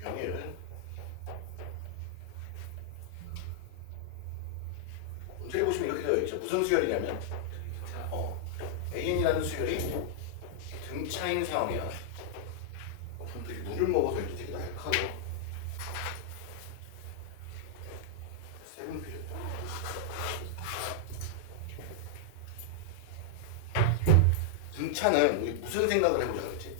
유형일은 문제를 보시면 이렇게 되어 있죠. 무슨 수열이냐면 AN이라는 수열이 등차인 상황이야. 분들이 물을 먹어서 이렇게 되게 날카로. 세븐 피리드. 등차는 우리 무슨 생각을 해보자 그랬지?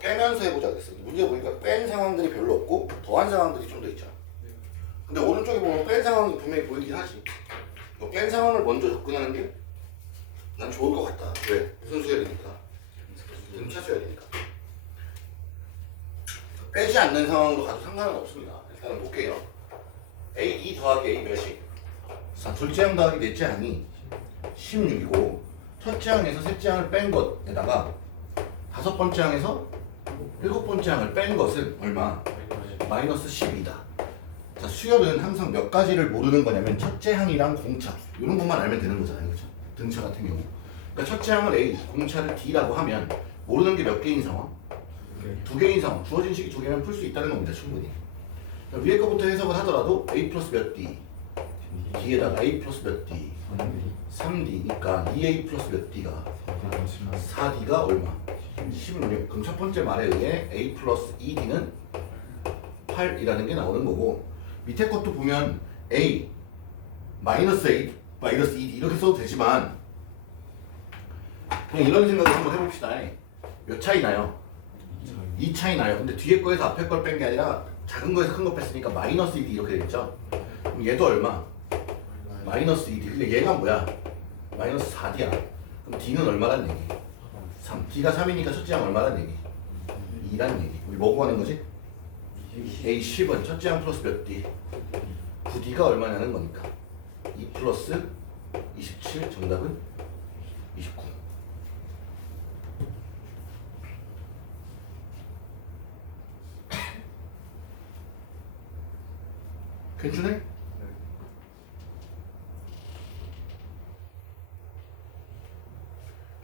빼면서 해보자 그랬어. 문제 보니까 뺀 상황들이 별로 없고 더한 상황들이 좀 더 있잖아. 근데 오른쪽에 보면 뺀 상황이 분명히 보이긴 하지. 뺀 상황을 먼저 접근하는 게 난 좋을 것 같다. 왜? 무슨 수열이니까? 등차 수열이니까. 빼지 않는 상황으로 가도 상관은 없습니다. 일단 볼게요. A2 더하기 A 몇이? 자, 둘째 항 더하기 넷째 항이 16이고 첫째 항에서 셋째 항을 뺀 것에다가 다섯 번째 항에서 일곱 번째 항을 뺀 것은 얼마? 마이너스 12다. 자, 수열은 항상 몇 가지를 모르는 거냐면 첫째 항이랑 공차 이런 것만 알면 되는 거잖아요. 그렇죠? 등차 같은 경우. 그러니까 첫째 항을 A, 공차를 D라고 하면 모르는 게 몇 개인 상황? 두 개인 상황. 주어진 식이 두 개면 풀 수 있다는 겁니다. 충분히. 자, 위에 거부터 해석을 하더라도 A 플러스 몇 D D에다가 A 플러스 몇 D 3D니까 2A 플러스 몇 D가 4D가 얼마? 16. 그럼 첫 번째 말에 의해 A 플러스 2D는 8이라는 게 나오는 거고 밑에 것도 보면 A 마이너스 A 마이너스 2D 이렇게 써도 되지만 그냥 이런 생각을 한번 해봅시다. 몇 차이 나요? 2 차이 나요. 근데 뒤에 거에서 앞에 걸 뺀 게 아니라 작은 거에서 큰 거 뺐으니까 마이너스 2D 이렇게 되겠죠? 그럼 얘도 얼마? 마이너스 2D. 근데 얘가 뭐야? 마이너스 4D야. 그럼 D는 얼마란 얘기? 3. D가 3이니까 첫째 항 얼마란 얘기? 2란 얘기. 우리 뭐 구하는 거지? A 10은 첫째 항 플러스 몇 D? 9D가 얼마냐는 거니까 2 플러스 27 정답은 29. 괜찮네? 네.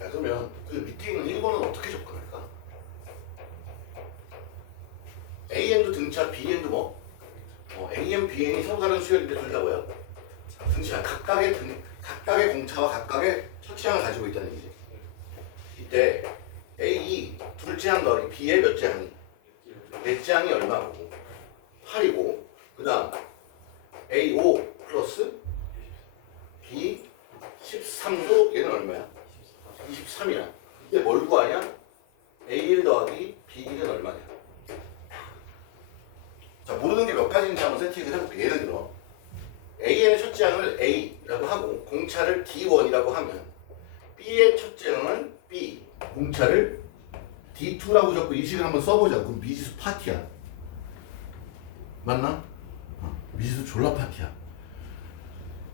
야, 그러면 그 밑에 있는 1번은 어떻게 접근할까? AN도 등차, BN도 뭐? AN, BN이 서로 다른 수열인데 둘 다 뭐야? 등차, 각각의 공차와 각각의 첫째 항을 가지고 있다는 얘기지. 이때 A2 둘째 항 더하기 B의 몇째 항이? 넷째 항이 얼마고? 8이고 그 다음 A5 플러스 B13도 얘는 얼마야? 23이야. 이때 뭘 구하냐? A1 더하기 B1은 얼마냐? 자, 모르는 게 몇 가지인지 한번 세팅을 해볼게. 예를 들어 A의 첫째 항을 A라고 하고 공차를 D1이라고 하면 B의 첫째 항을 B, 공차를 D2라고 적고 이 식을 한번 써보자. 그럼 미지수 파티야. 맞나? 미지수 졸라 파티야.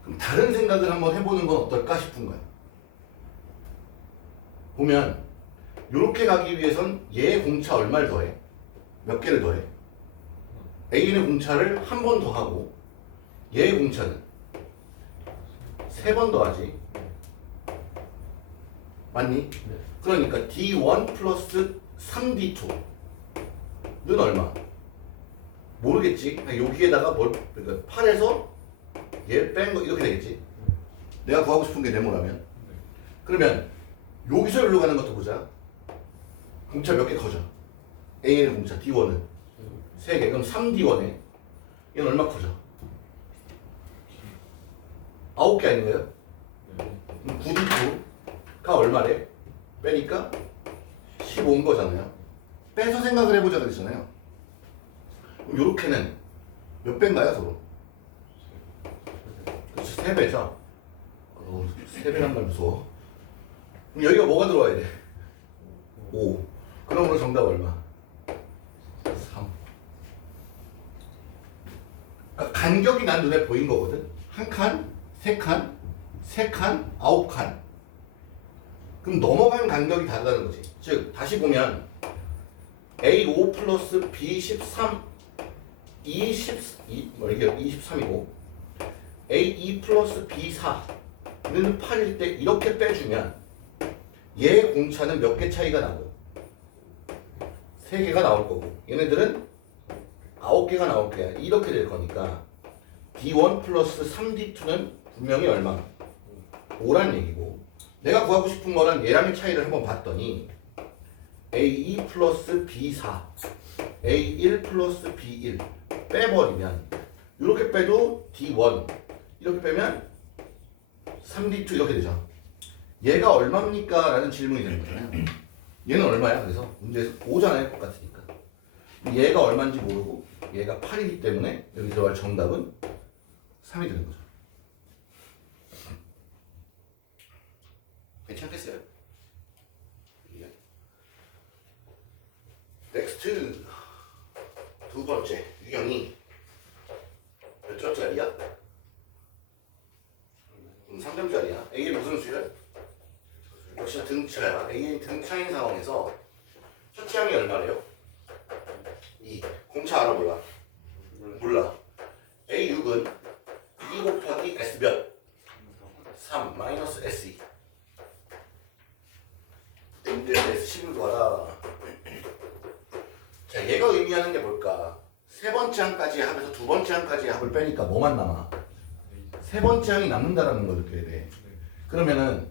그럼 다른 생각을 한번 해보는 건 어떨까 싶은 거야. 보면 이렇게 가기 위해선 얘의 공차 얼마를 더해? 몇 개를 더해? A의 공차를 한 번 더 하고 얘의 공차는 3번 더하지. 맞니? 네. 그러니까 D1 플러스 3D2는 얼마? 모르겠지. 여기에다가 그러니까 8에서 얘 뺀 거 이렇게 되겠지. 내가 구하고 싶은 게 네모라면. 그러면 여기서 여기로 가는 것도 보자. 공차 몇 개 커져? A의 공차 D1은 3개. 그럼 3D1에 얘는 얼마 커져? 9개 아닌가요? 그럼 9D2가 얼마래? 빼니까 15인 거잖아요. 빼서 생각을 해보자 그랬잖아요. 그럼 요렇게는 몇 배인가요 서로? 그렇지, 3배죠. 3배란 말 무서워. 그럼 여기가 뭐가 들어와야 돼? 5. 그럼 오늘 정답 얼마? 3. 그러니까 간격이 난 눈에 보인 거거든. 한 칸, 3칸, 3칸, 9칸. 그럼 넘어간 간격이 다르다는 거지. 즉 다시 보면 A5 플러스 B13 이게 23이고 A2 플러스 B4는 8일 때 이렇게 빼주면 얘 공차는 몇 개 차이가 나고 3개가 나올 거고 얘네들은 9개가 나올 거야. 이렇게 될 거니까 D1 플러스 3D2는 분명히 얼마? 5란 얘기고 내가 구하고 싶은 거랑 얘랑의 차이를 한번 봤더니 A2 플러스 B4 A1 플러스 B1 빼버리면 이렇게 빼도 D1 이렇게 빼면 3D2 이렇게 되죠. 얘가 얼마입니까? 라는 질문이 되는 거잖아요. 얘는 얼마야? 그래서 문제에서 5잖아요. 똑같으니까. 얘가 얼마인지 모르고 얘가 8이기 때문에 여기 들어갈 정답은 3이 되는 거죠. 괜찮겠어요? 넥스트 두 번째 유형이 몇 점짜리야? 3점짜리야. A의 무슨 수열? 역시나 등차야. A의 등차인 상황에서 첫째 항이 얼마래요? 2. 공차 알아 몰라? 몰라. A6은 2 곱하기 S 몇? 3 마이너스 S2. S10을 구하라. 자, 얘가 의미하는 게 뭘까? 세 번째 항까지 합해서 두 번째 항까지 합을 빼니까 뭐만 남아? 세 번째 항이 남는다라는 걸 느껴야 돼. 그러면은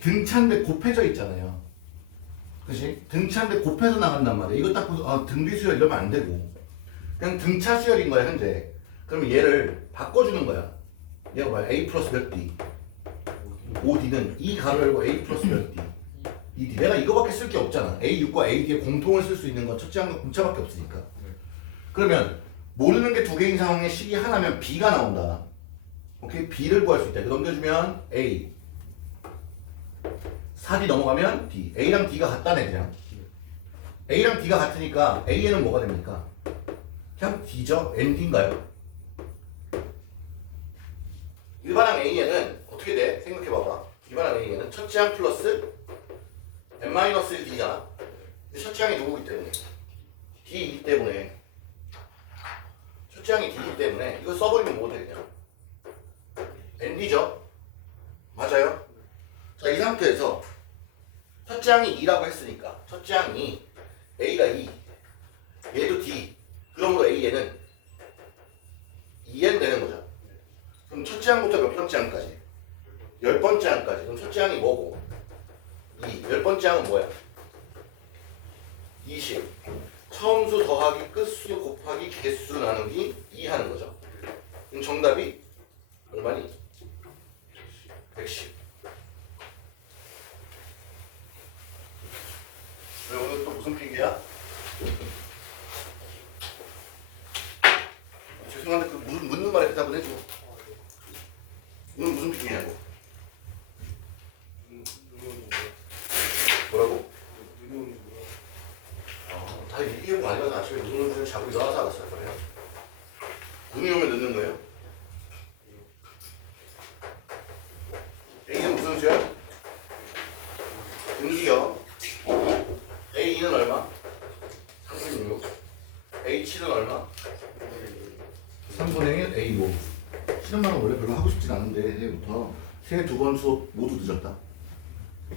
등차인데 곱해져 있잖아요. 그치? 등차인데 곱해서 나간단 말이야. 이거 딱 보고 등비 수열 이러면 안 되고 그냥 등차 수열인 거야 현재. 그러면 얘를 바꿔주는 거야. 얘가 뭐야? A 플러스 몇 D? 5D는 이 가로 열고 A 플러스 몇 D? 2D. 내가 이거밖에 쓸 게 없잖아. A6과 AD의 공통을 쓸 수 있는 건 첫째 항과 공차밖에 없으니까. 그러면 모르는 게 두 개인 상황에 식이 하나면 B가 나온다. 오케이? B를 구할 수 있다. 넘겨주면 A 4D 넘어가면 D. A랑 D가 같다네 그냥. A랑 D가 같으니까 A에는 뭐가 됩니까? 그냥 D죠? ND인가요? 일반항 A에는 어떻게 돼? 생각해봐봐. 일반항 A에는 첫째 항 플러스 n-1D잖아. 근데 첫째 항이 누구기 때문에? D이기 때문에 첫째 항이 D이기 때문에 이거 써버리면 뭐 되냐? ND죠? 맞아요? 자, 이 상태에서 첫째 항이 2라고 했으니까 첫째 항이 A가 2 얘도 D 그러므로 A에는 2N 되는 거죠. 그럼 첫째 항부터 몇 번째 항까지? 10번째 항까지. 그럼 첫째 항이 뭐고? 2. 10번째 항은 뭐야? 20. 처음수 더하기 끝수 곱하기 개수 나누기 2 하는 거죠. 그럼 정답이 얼마니? 110. 왜 오늘 또 무슨 핑계야? 죄송한데 그 무슨 묻는 말에 대답을 해줘. 오늘 무슨 핑계냐고? 뭐라고? 다 얘기하고 아니라서 아침에 눈 오면 자고 일어나서 알았을 거예요. 눈이 오면 늦는 거예요? A는 무슨 수야? 등기요. A2는 얼마? 36. A7은 얼마? 3분의 1 A5. 실험만은 원래 별로 하고 싶진 않은데 새해부터 새해 두 번 수업 모두 늦었다.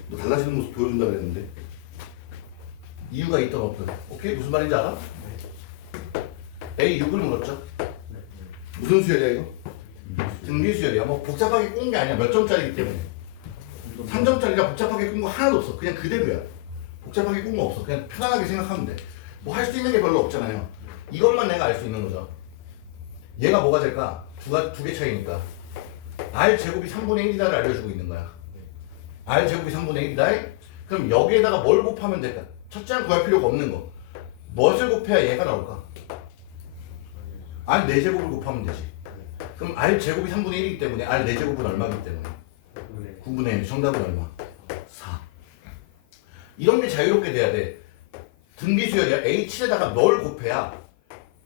너 달라지는 모습 보여준다 그랬는데 이유가 있던 없던. 오케이? 무슨 말인지 알아? A6을 물었죠? 무슨 수열이야 이거? 등비 수열이야. 뭐 복잡하게 꾼 게 아니야. 몇 점짜리이기 때문에 3점짜리가 복잡하게 꾼 거 하나도 없어. 그냥 그대로야. 복잡하게 꾼 거 없어. 그냥 편안하게 생각하면 돼. 뭐 할 수 있는 게 별로 없잖아요. 이것만 내가 알 수 있는 거죠. 얘가 뭐가 될까? 두 개 차이니까 R 제곱이 3분의 1이다를 알려주고 있는 거야. R 제곱이 3분의 1이다. 그럼 여기에다가 뭘 곱하면 될까? 첫째 항 구할 필요가 없는 거. 무엇을 곱해야 얘가 나올까? R 4제곱을 곱하면 되지. 그럼 R 제곱이 3분의 1이기 때문에 R 4제곱은 얼마이기 때문에? 9분의 1. 정답은 얼마? 4. 이런 게 자유롭게 돼야 돼. 등비 수열이야. A7에다가 뭘 곱해야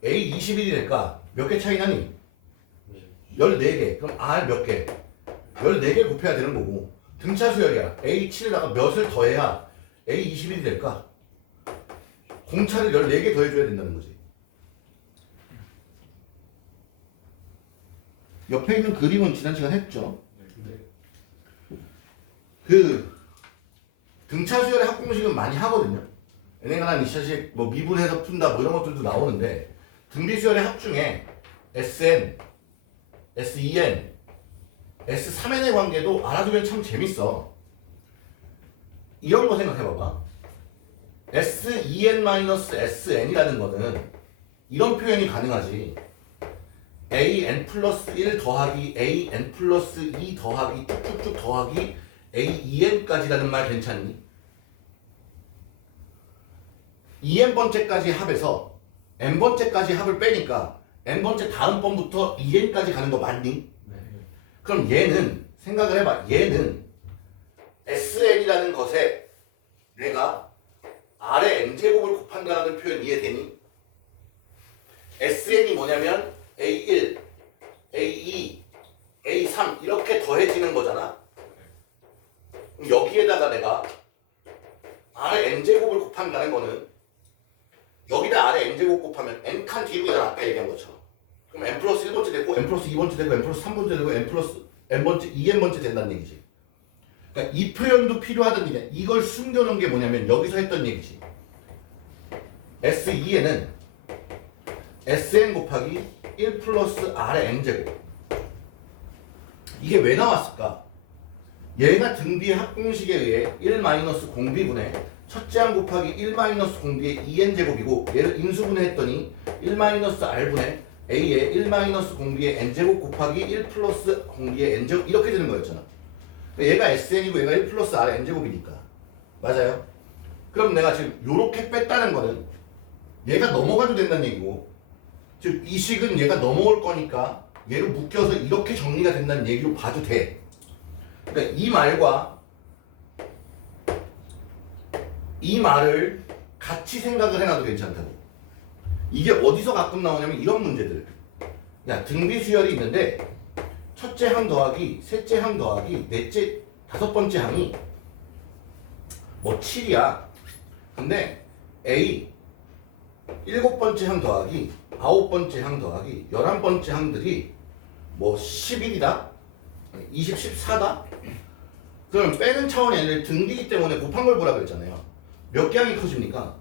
A21이 될까? 몇 개 차이 나니? 14개. 그럼 R 몇 개? 14개 곱해야 되는 거고. 등차 수열이야. A7에다가 몇을 더해야 A21이 될까? 공차를 14개 더해줘야 된다는 거지. 옆에 있는 그림은 지난 시간 했죠. 네. 그 등차 수열의 합공식은 많이 하거든요. n행간한 2차식 뭐 미분해서 푼다 뭐 이런 것들도 나오는데 등비 수열의 합 중에 Sn, S2n, S3n의 관계도 알아두면 참 재밌어. 이런 거 생각해봐봐. S2n-SN이라는 거는 이런 표현이 가능하지. AN 플러스 1 더하기 AN 플러스 2 더하기 쭉쭉쭉 더하기 AEN까지라는 말 괜찮니? 2n번째까지 합에서 n번째까지 합을 빼니까 n번째 다음 번부터 2n까지 가는 거 맞니? 네. 그럼 얘는 생각을 해봐. 얘는 SN이라는 것에 내가 아래 n제곱을 곱한다는 표현 이해되니? SN이 뭐냐면 A1, A2, A3 이렇게 더해지는 거잖아. 그럼 여기에다가 내가 아래 n제곱을 곱한다는 거는 여기다 아래 n제곱 곱하면 n칸 뒤로잖아. 아까 얘기한 것처럼. 그럼 n 플러스 1번째 되고 n 플러스 2번째 되고 n 플러스 3번째 되고 n 플러스 n번째 2n번째 된다는 얘기지. 그러니까 이 표현도 필요하던 얘기야. 이걸 숨겨놓은 게 뭐냐면 여기서 했던 얘기지. S2에는 Sn 곱하기 1 플러스 R의 n제곱. 이게 왜 나왔을까? 얘가 등비의 합공식에 의해 1 마이너스 공비분의 첫째 항 곱하기 1 마이너스 공비의 2n제곱이고 얘를 인수분해했더니 1 마이너스 R분의 A의 1 마이너스 공비의 n제곱 곱하기 1 플러스 공비의 n제곱 이렇게 되는 거였잖아. 얘가 SN이고 얘가 1 플러스 R의 n제곱이니까. 맞아요? 그럼 내가 지금 요렇게 뺐다는 거는 얘가 넘어가도 된다는 얘기고, 즉 이 식은 얘가 넘어올 거니까 얘를 묶여서 이렇게 정리가 된다는 얘기로 봐도 돼. 그러니까 이 말과 이 말을 같이 생각을 해놔도 괜찮다고. 이게 어디서 가끔 나오냐면 이런 문제들. 야, 등비 수열이 있는데 첫째 항 더하기 셋째 항 더하기 넷째 다섯 번째 항이 뭐 7이야. 근데 A 일곱 번째 항 더하기 아홉 번째 항 더하기 11번째 항들이 뭐 11이다? 20, 14다? 그럼 빼는 차원이 아니라 등비이기 때문에 곱한 걸 보라 그랬잖아요. 몇 개 항이 커집니까?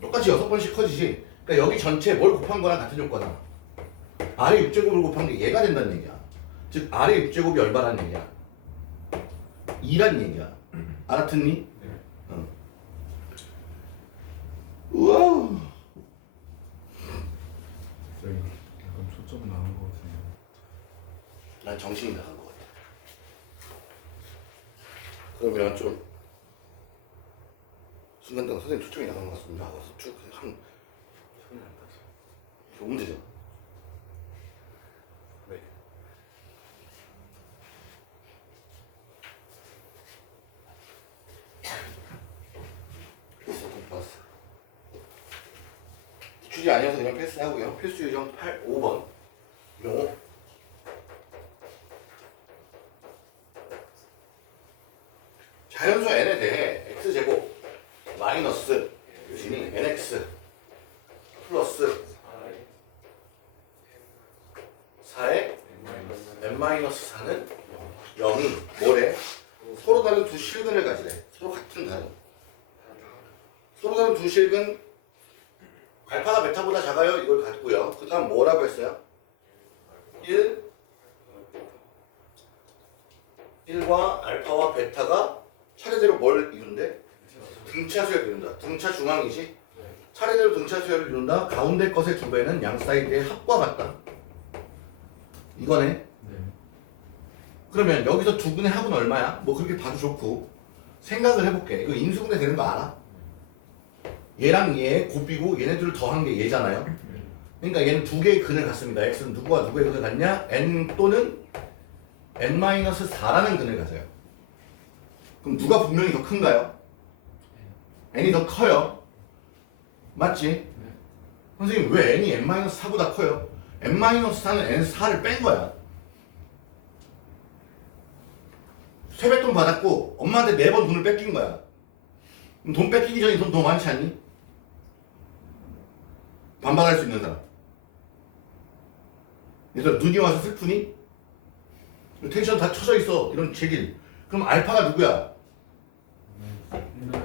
똑같이 6번씩 커지지. 그러니까 여기 전체 뭘 곱한 거랑 같은 효과다. 아래 6제곱을 곱한 게 얘가 된다는 얘기야. 즉 아래 6제곱이 얼마라는 얘기야? 2란 얘기야. 알아듣니? 네. 우와. 저희 약간 초점 나온 것 같은데. 난 정신이 나간 것 같아. 그러면 좀 순간적으로 선생님 초점이 나간 것 같습니다. 하고서 쭉 한 손이 안 타죠. 문제죠. 네. 플러스. 기출이 아니어서 그냥 패스하고요. 필수 유형 5번. 용어. 자연수 n에 대해 x제곱 마이너스 유진이 nx 플러스 4의 n-4는 0이 뭐래? 서로 다른 두 실근을 가지래. 서로 같은 단위. 서로 다른 두 실근 알파가 베타보다 작아요. 이걸 갖고요. 그 다음 뭐라고 했어요? 1과 알파와 베타가 차례대로 뭘 이룬대? 등차 수열을 이룬다. 등차 중앙이지? 차례대로 등차 수열을 이룬다. 가운데 것의 두 배는 양 사이드의 합과 같다. 이거네. 네. 그러면 여기서 두 분의 합은 얼마야? 뭐 그렇게 봐도 좋고. 생각을 해볼게. 이거 인수분해 되는 거 알아? 얘랑 얘 곱이고 얘네들을 더한 게 얘잖아요. 그러니까 얘는 두 개의 근을 갖습니다. x는 누구와 누구의 근을 갖냐? n 또는 n-4라는 근을 가져요. 그럼 누가 분명히 더 큰가요? n이 더 커요. 맞지? 선생님 왜 n이 n-4보다 커요? n-4는 n4를 뺀 거야. 세뱃돈 받았고 엄마한테 4번 돈을 뺏긴 거야. 그럼 돈 뺏기기 전에 돈 더 많지 않니? 반박할 수 있는 사람. 얘들아 눈이 와서 슬프니? 텐션 다 쳐져 있어. 이런 제길. 그럼 알파가 누구야?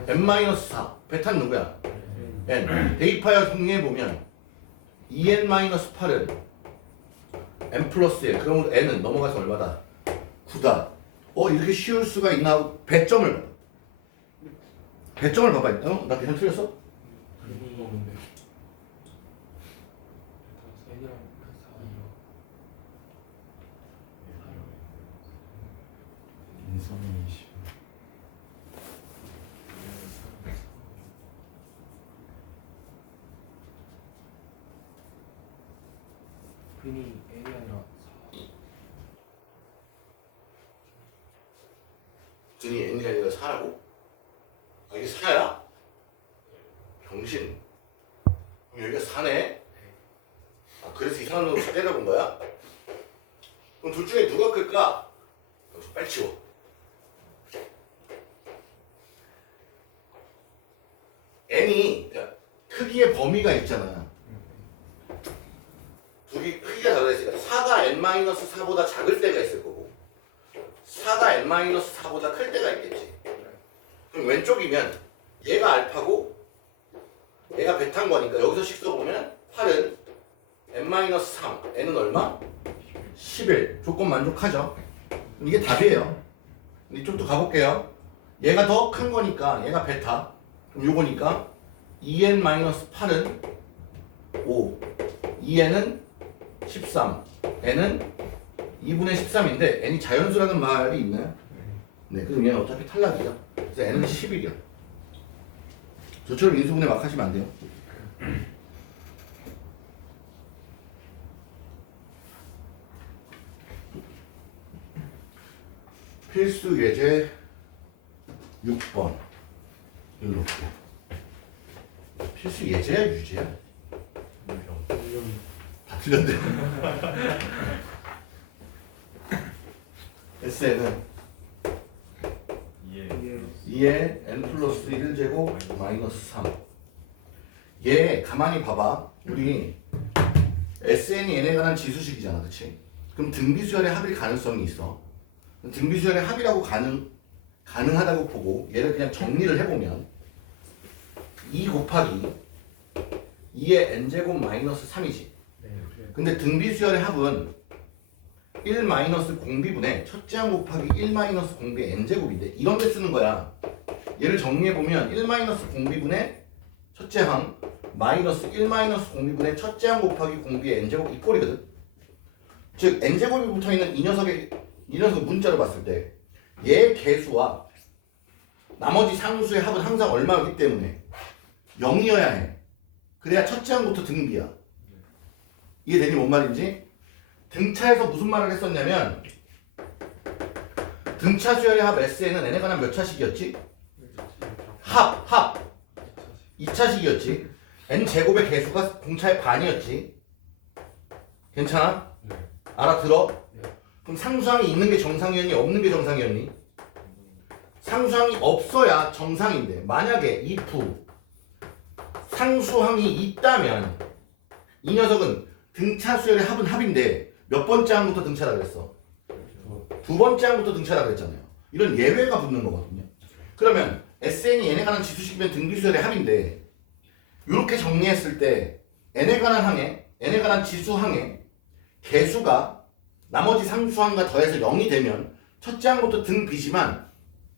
n-4. 베타는 누구야? n. 대입하여 정리해보면 2n-8은 n 플러스 1. 그럼 n은 넘어가서 얼마다? 9다. 이렇게 쉬울 수가 있나 하고 배점을 봐. 배점을 봐봐. 나 배점 틀렸어? 인성이 20. B이 A가 아니라 4. 등이 n이 아니라 4라고? 이게 4야? 병신. 그럼 여기가 4네? 그래서 이상한 놈을 때려본 거야? 그럼 둘 중에 누가 클까? 여기서 빨리 치워. n이 크기의 범위가 있잖아. 둘이 크기가 다르니까 4가 n-4보다 작을 때가 있을 거고 4가 n-4보다 클 때가 있겠지. 그럼 왼쪽이면 얘가 알파고 얘가 베타인 거니까 여기서 식수 보면 8은 n-3, n은 얼마? 11. 조건 만족하죠? 이게 답이에요. 이쪽도 가볼게요. 얘가 더 큰 거니까 얘가 베타. 그럼 요거니까 2n-8은 5. 2n은 13. n은 2분의 13인데 n이 자연수라는 말이 있나요? 네, 그럼 얘는 어차피 탈락이죠. 그래서 n은 11이야. 저처럼 인수분해 막 하시면 안 돼요. 필수 예제 6번 이렇게. 필수 예제야 유제야? 다 틀렸네. SN은 2의 n 플러스 1제곱 마이너스 3. 얘 가만히 봐봐. 우리 SN이 n에 관한 지수식이잖아, 그치? 그럼 등비수열의 합일 가능성이 있어. 등비수열의 합이라고 가능하다고 보고 얘를 그냥 정리를 해보면 2 곱하기 2의 n제곱 마이너스 3이지. 근데 등비수열의 합은 1 마이너스 공비분의 첫째 항 곱하기 1 마이너스 공비의 n제곱인데 이런 데 쓰는 거야. 얘를 정리해보면 1 마이너스 공비분의 첫째 항 마이너스 1 마이너스 공비분의 첫째 항 곱하기 공비의 n제곱 이 꼴이거든. 즉 n제곱이 붙어있는 이 녀석의 문자로 봤을 때 얘의 개수와 나머지 상수의 합은 항상 얼마이기 때문에 0이어야 해. 그래야 첫째 항부터 등비야. 이해되니 뭔 말인지? 등차에서 무슨 말을 했었냐면 등차 수열의 합 S에는 n에 관한 몇 차식이었지? 합 2차식이었지. n제곱의 개수가 공차의 반이었지. 괜찮아? 알아들어? 그럼 상수항이 있는 게 정상이었니? 없는 게 정상이었니? 상수항이 없어야 정상인데 만약에 if 상수항이 있다면 이 녀석은 등차 수열의 합은 합인데 몇 번째 항부터 등차라 그랬어? 두 번째 항부터 등차라 그랬잖아요. 이런 예외가 붙는 거거든요. 그러면 SN이 n에 관한 지수식이면 등비수열의 합인데 이렇게 정리했을 때 n에 관한 항에 n에 관한 지수항에 개수가 나머지 상수항과 더해서 0이 되면 첫째 항부터 등비지만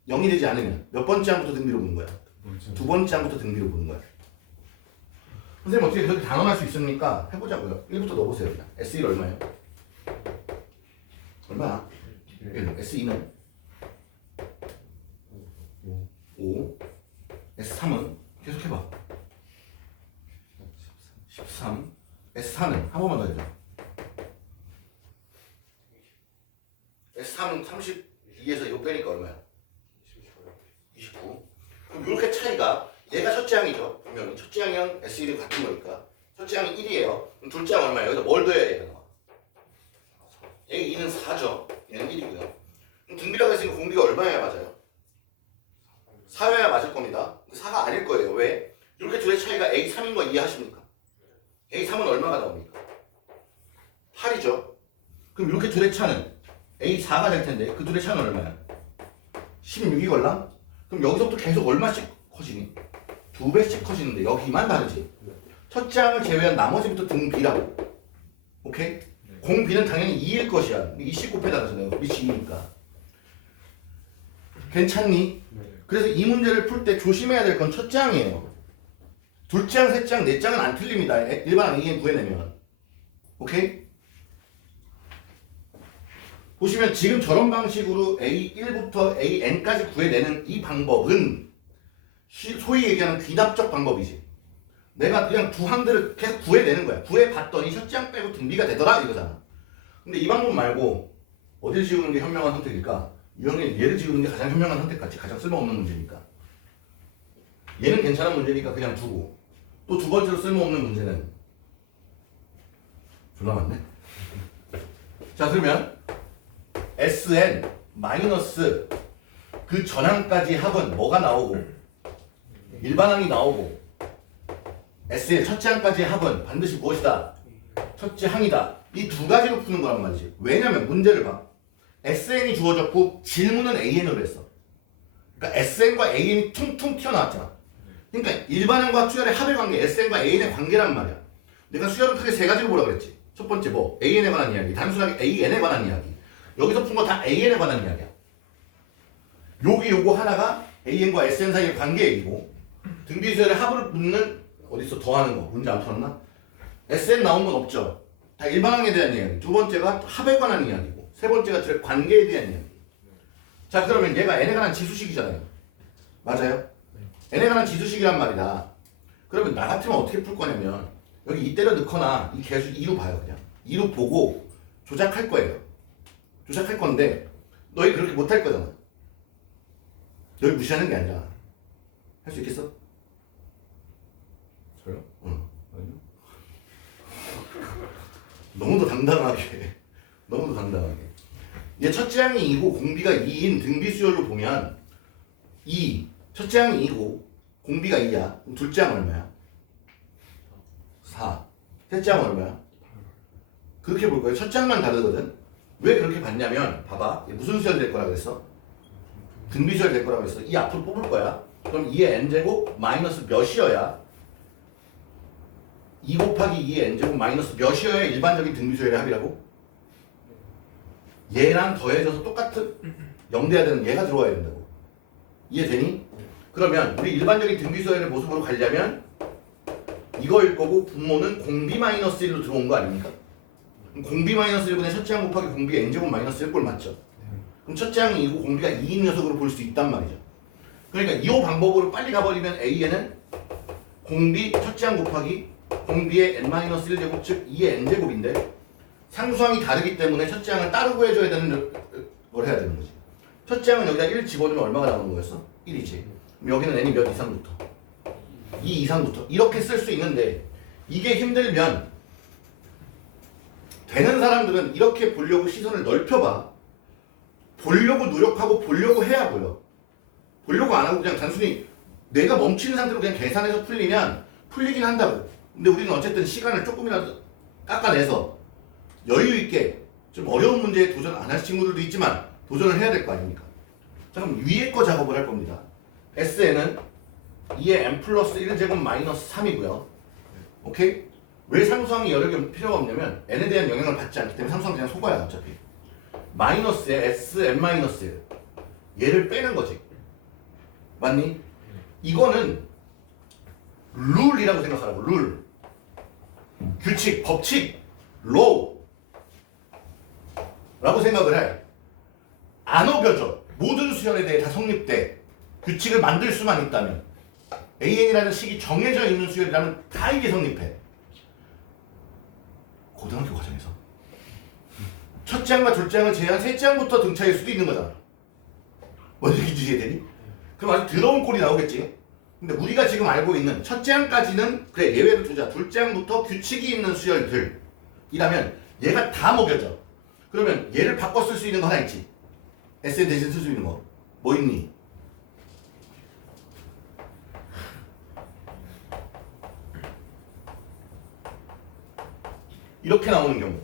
0이 되지 않으면 몇 번째 항부터 등비로 보는 거야? 두 번째 항부터 등비로 보는 거야. 선생님 어떻게 그렇게 단언할 수 있습니까? 해보자고요. 1부터 넣어보세요. 그냥. S1 얼마예요? 얼마야? 1. S2는? 5. S3은? 계속해봐. 13. S4는? 한 번만 더 해줘. S3은 32에서 이거 빼니까 얼마야? 29. 그럼 이렇게 차이가 얘가 첫째 항이죠. 분명히 첫째 항이랑 S1이 같은 거니까 첫째 항이 1이에요. 그럼 둘째 항 얼마예요? 여기서 뭘 더해야 얘가 나와? 얘 2는 4죠. 얘는 1이고요. 그럼 등비라고 했으니까 공비가 얼마여야 맞아요? 4여야 맞을 겁니다. 4가 아닐 거예요. 왜? 이렇게 둘의 차이가 A3인 거 이해하십니까? A3은 얼마가 나옵니까? 8이죠. 그럼 이렇게 둘의 차는 A4가 될 텐데 그 둘의 차는 얼마야? 16이 걸랑? 그럼 여기서부터 계속 얼마씩 커지니? 2배씩 커지는데 여기만 다르지. 첫째 항을 제외한 나머지부터 등 B라고. 오케이? 공 B는 당연히 2일 것이야. 2씩 곱해달라잖아요. 밑이 2니까. 괜찮니? 네. 그래서 이 문제를 풀 때 조심해야 될 건 첫째 항이에요. 둘째 항, 셋째 항, 넷째 항은 안 틀립니다. 일반 항 구해내면. 오케이? 보시면 지금 저런 방식으로 A1부터 AN까지 구해내는 이 방법은 소위 얘기하는 귀납적 방법이지. 내가 그냥 두 항들을 계속 구해내는 거야. 구해봤더니 첫째 항 빼고 등비가 되더라 이거잖아. 근데 이 방법 말고 어딜 지우는 게 현명한 선택일까? 이 형이 얘를 지우는 게 가장 현명한 선택 같지. 가장 쓸모없는 문제니까. 얘는 괜찮은 문제니까 그냥 두고 또 두 번째로 쓸모없는 문제는 졸라 많네. 자 그러면 SN 마이너스 그 전항까지 합은 뭐가 나오고 일반항이 나오고 SN 첫째 항까지 합은 반드시 무엇이다? 첫째 항이다. 이 두 가지로 푸는 거란 말이지. 왜냐면 문제를 봐. SN이 주어졌고 질문은 AN으로 했어. 그러니까 SN과 AN이 퉁퉁 튀어나왔잖아. 그러니까 일반항과 수열의 합의 관계, SN과 AN의 관계란 말이야. 내가 수열은 크게 세 가지로 보라고 그랬지. 첫 번째 뭐 AN에 관한 이야기, 단순하게 AN에 관한 이야기. 여기서 푼 거 다 AN에 관한 이야기야. 요거 하나가 AN과 SN 사이의 관계 얘기고 등비수열의 합을 묻는 어디서 더하는 거 문제 안 풀었나? SN 나온 건 없죠. 다 일반항에 대한 이야기. 두 번째가 합에 관한 이야기고 세 번째가 둘의 관계에 대한 이야기. 자 그러면 얘가 N에 관한 지수식이잖아요. 맞아요? N에 관한 지수식이란 말이다. 그러면 나 같으면 어떻게 풀 거냐면 여기 이 때려 넣거나 이 개수 2로 봐요. 그냥 2로 보고 조작할 거예요. 조작할 건데 너희 그렇게 못할 거잖아. 너희 무시하는 게 아니라 할 수 있겠어? 저요? 응. 아니요. 너무도 당당하게 너무도 당당하게 얘 첫째 항이 2고 공비가 2인 등비 수열로 보면 2 첫째 항이 2고 공비가 2야. 그럼 둘째 항 얼마야? 4 셋째 항 얼마야? 그렇게 볼 거예요. 첫째 항만 다르거든. 왜 그렇게 봤냐면 봐봐. 얘 무슨 수열 될 거라 그랬어? 등비 수열 될 거라 그랬어. 이 앞으로 뽑을 거야. 그럼 2의 n제곱 마이너스 몇이어야 2 곱하기 2의 n제곱 마이너스 몇이어야 일반적인 등비 수열의 합이라고? 얘랑 더해져서 똑같은 0 돼야 되는 얘가 들어와야 된다고. 이해되니? 그러면 우리 일반적인 등비 수열의 모습으로 가려면 이거일 거고 분모는 공비 마이너스 1로 들어온 거 아닙니까? 공비 마이너스 1분의 첫째 항 곱하기 공비 n제곱 마이너스 1꼴 맞죠? 그럼 첫째 항이 2고 공비가 2인 녀석으로 볼 수 있단 말이죠. 그러니까 이 방법으로 빨리 가버리면 A에는 공비 첫째 항 곱하기 공비의 n-1제곱 즉 2의 n제곱인데 상수항이 다르기 때문에 첫째 항을 따로 구해줘야 되는 걸 해야 되는 거지. 첫째 항은 여기다 1 집어넣으면 얼마가 나오는 거였어? 1이지. 그럼 여기는 n이 몇 이상부터? 2 이상부터. 이렇게 쓸 수 있는데 이게 힘들면 되는 사람들은 이렇게 보려고 시선을 넓혀봐. 보려고 노력하고 보려고 해야 보여. 보려고 안 하고 그냥 단순히 내가 멈추는 상태로 그냥 계산해서 풀리면 풀리긴 한다고. 근데 우리는 어쨌든 시간을 조금이라도 깎아내서 여유 있게 좀 어려운 문제에 도전 안 할 친구들도 있지만 도전을 해야 될 거 아닙니까? 자 그럼 위에 거 작업을 할 겁니다. SN은 2의 n 플러스 1제곱 마이너스 3이고요. 오케이? 왜 상수항이 여러 개 필요가 없냐면 n에 대한 영향을 받지 않기 때문에 상수항 그냥 속아야 어차피. 마이너스에 SN 마이너스 얘를 빼는 거지. 맞니? 이거는 룰이라고 생각하라고. 룰. 규칙, 법칙, 로우 라고 생각을 해. 안 어겨져. 모든 수열에 대해 다 성립돼. 규칙을 만들 수만 있다면 AN이라는 식이 정해져 있는 수열이라면 다 이게 성립해. 고등학교 과정에서 첫째 항과 둘째 항을 제외한 셋째 항부터 등차일 수도 있는 거잖아. 뭔 얘기인지 이해되니? 그럼 아주 더러운 꼴이 나오겠지. 근데 우리가 지금 알고 있는 첫째 항까지는 그래 예외를 두자. 둘째 항부터 규칙이 있는 수열들이라면 얘가 다 먹여져. 그러면 얘를 바꿔 쓸 수 있는 거 하나 있지. SN 대신 쓸 수 있는 거. 뭐 있니? 이렇게 나오는 경우.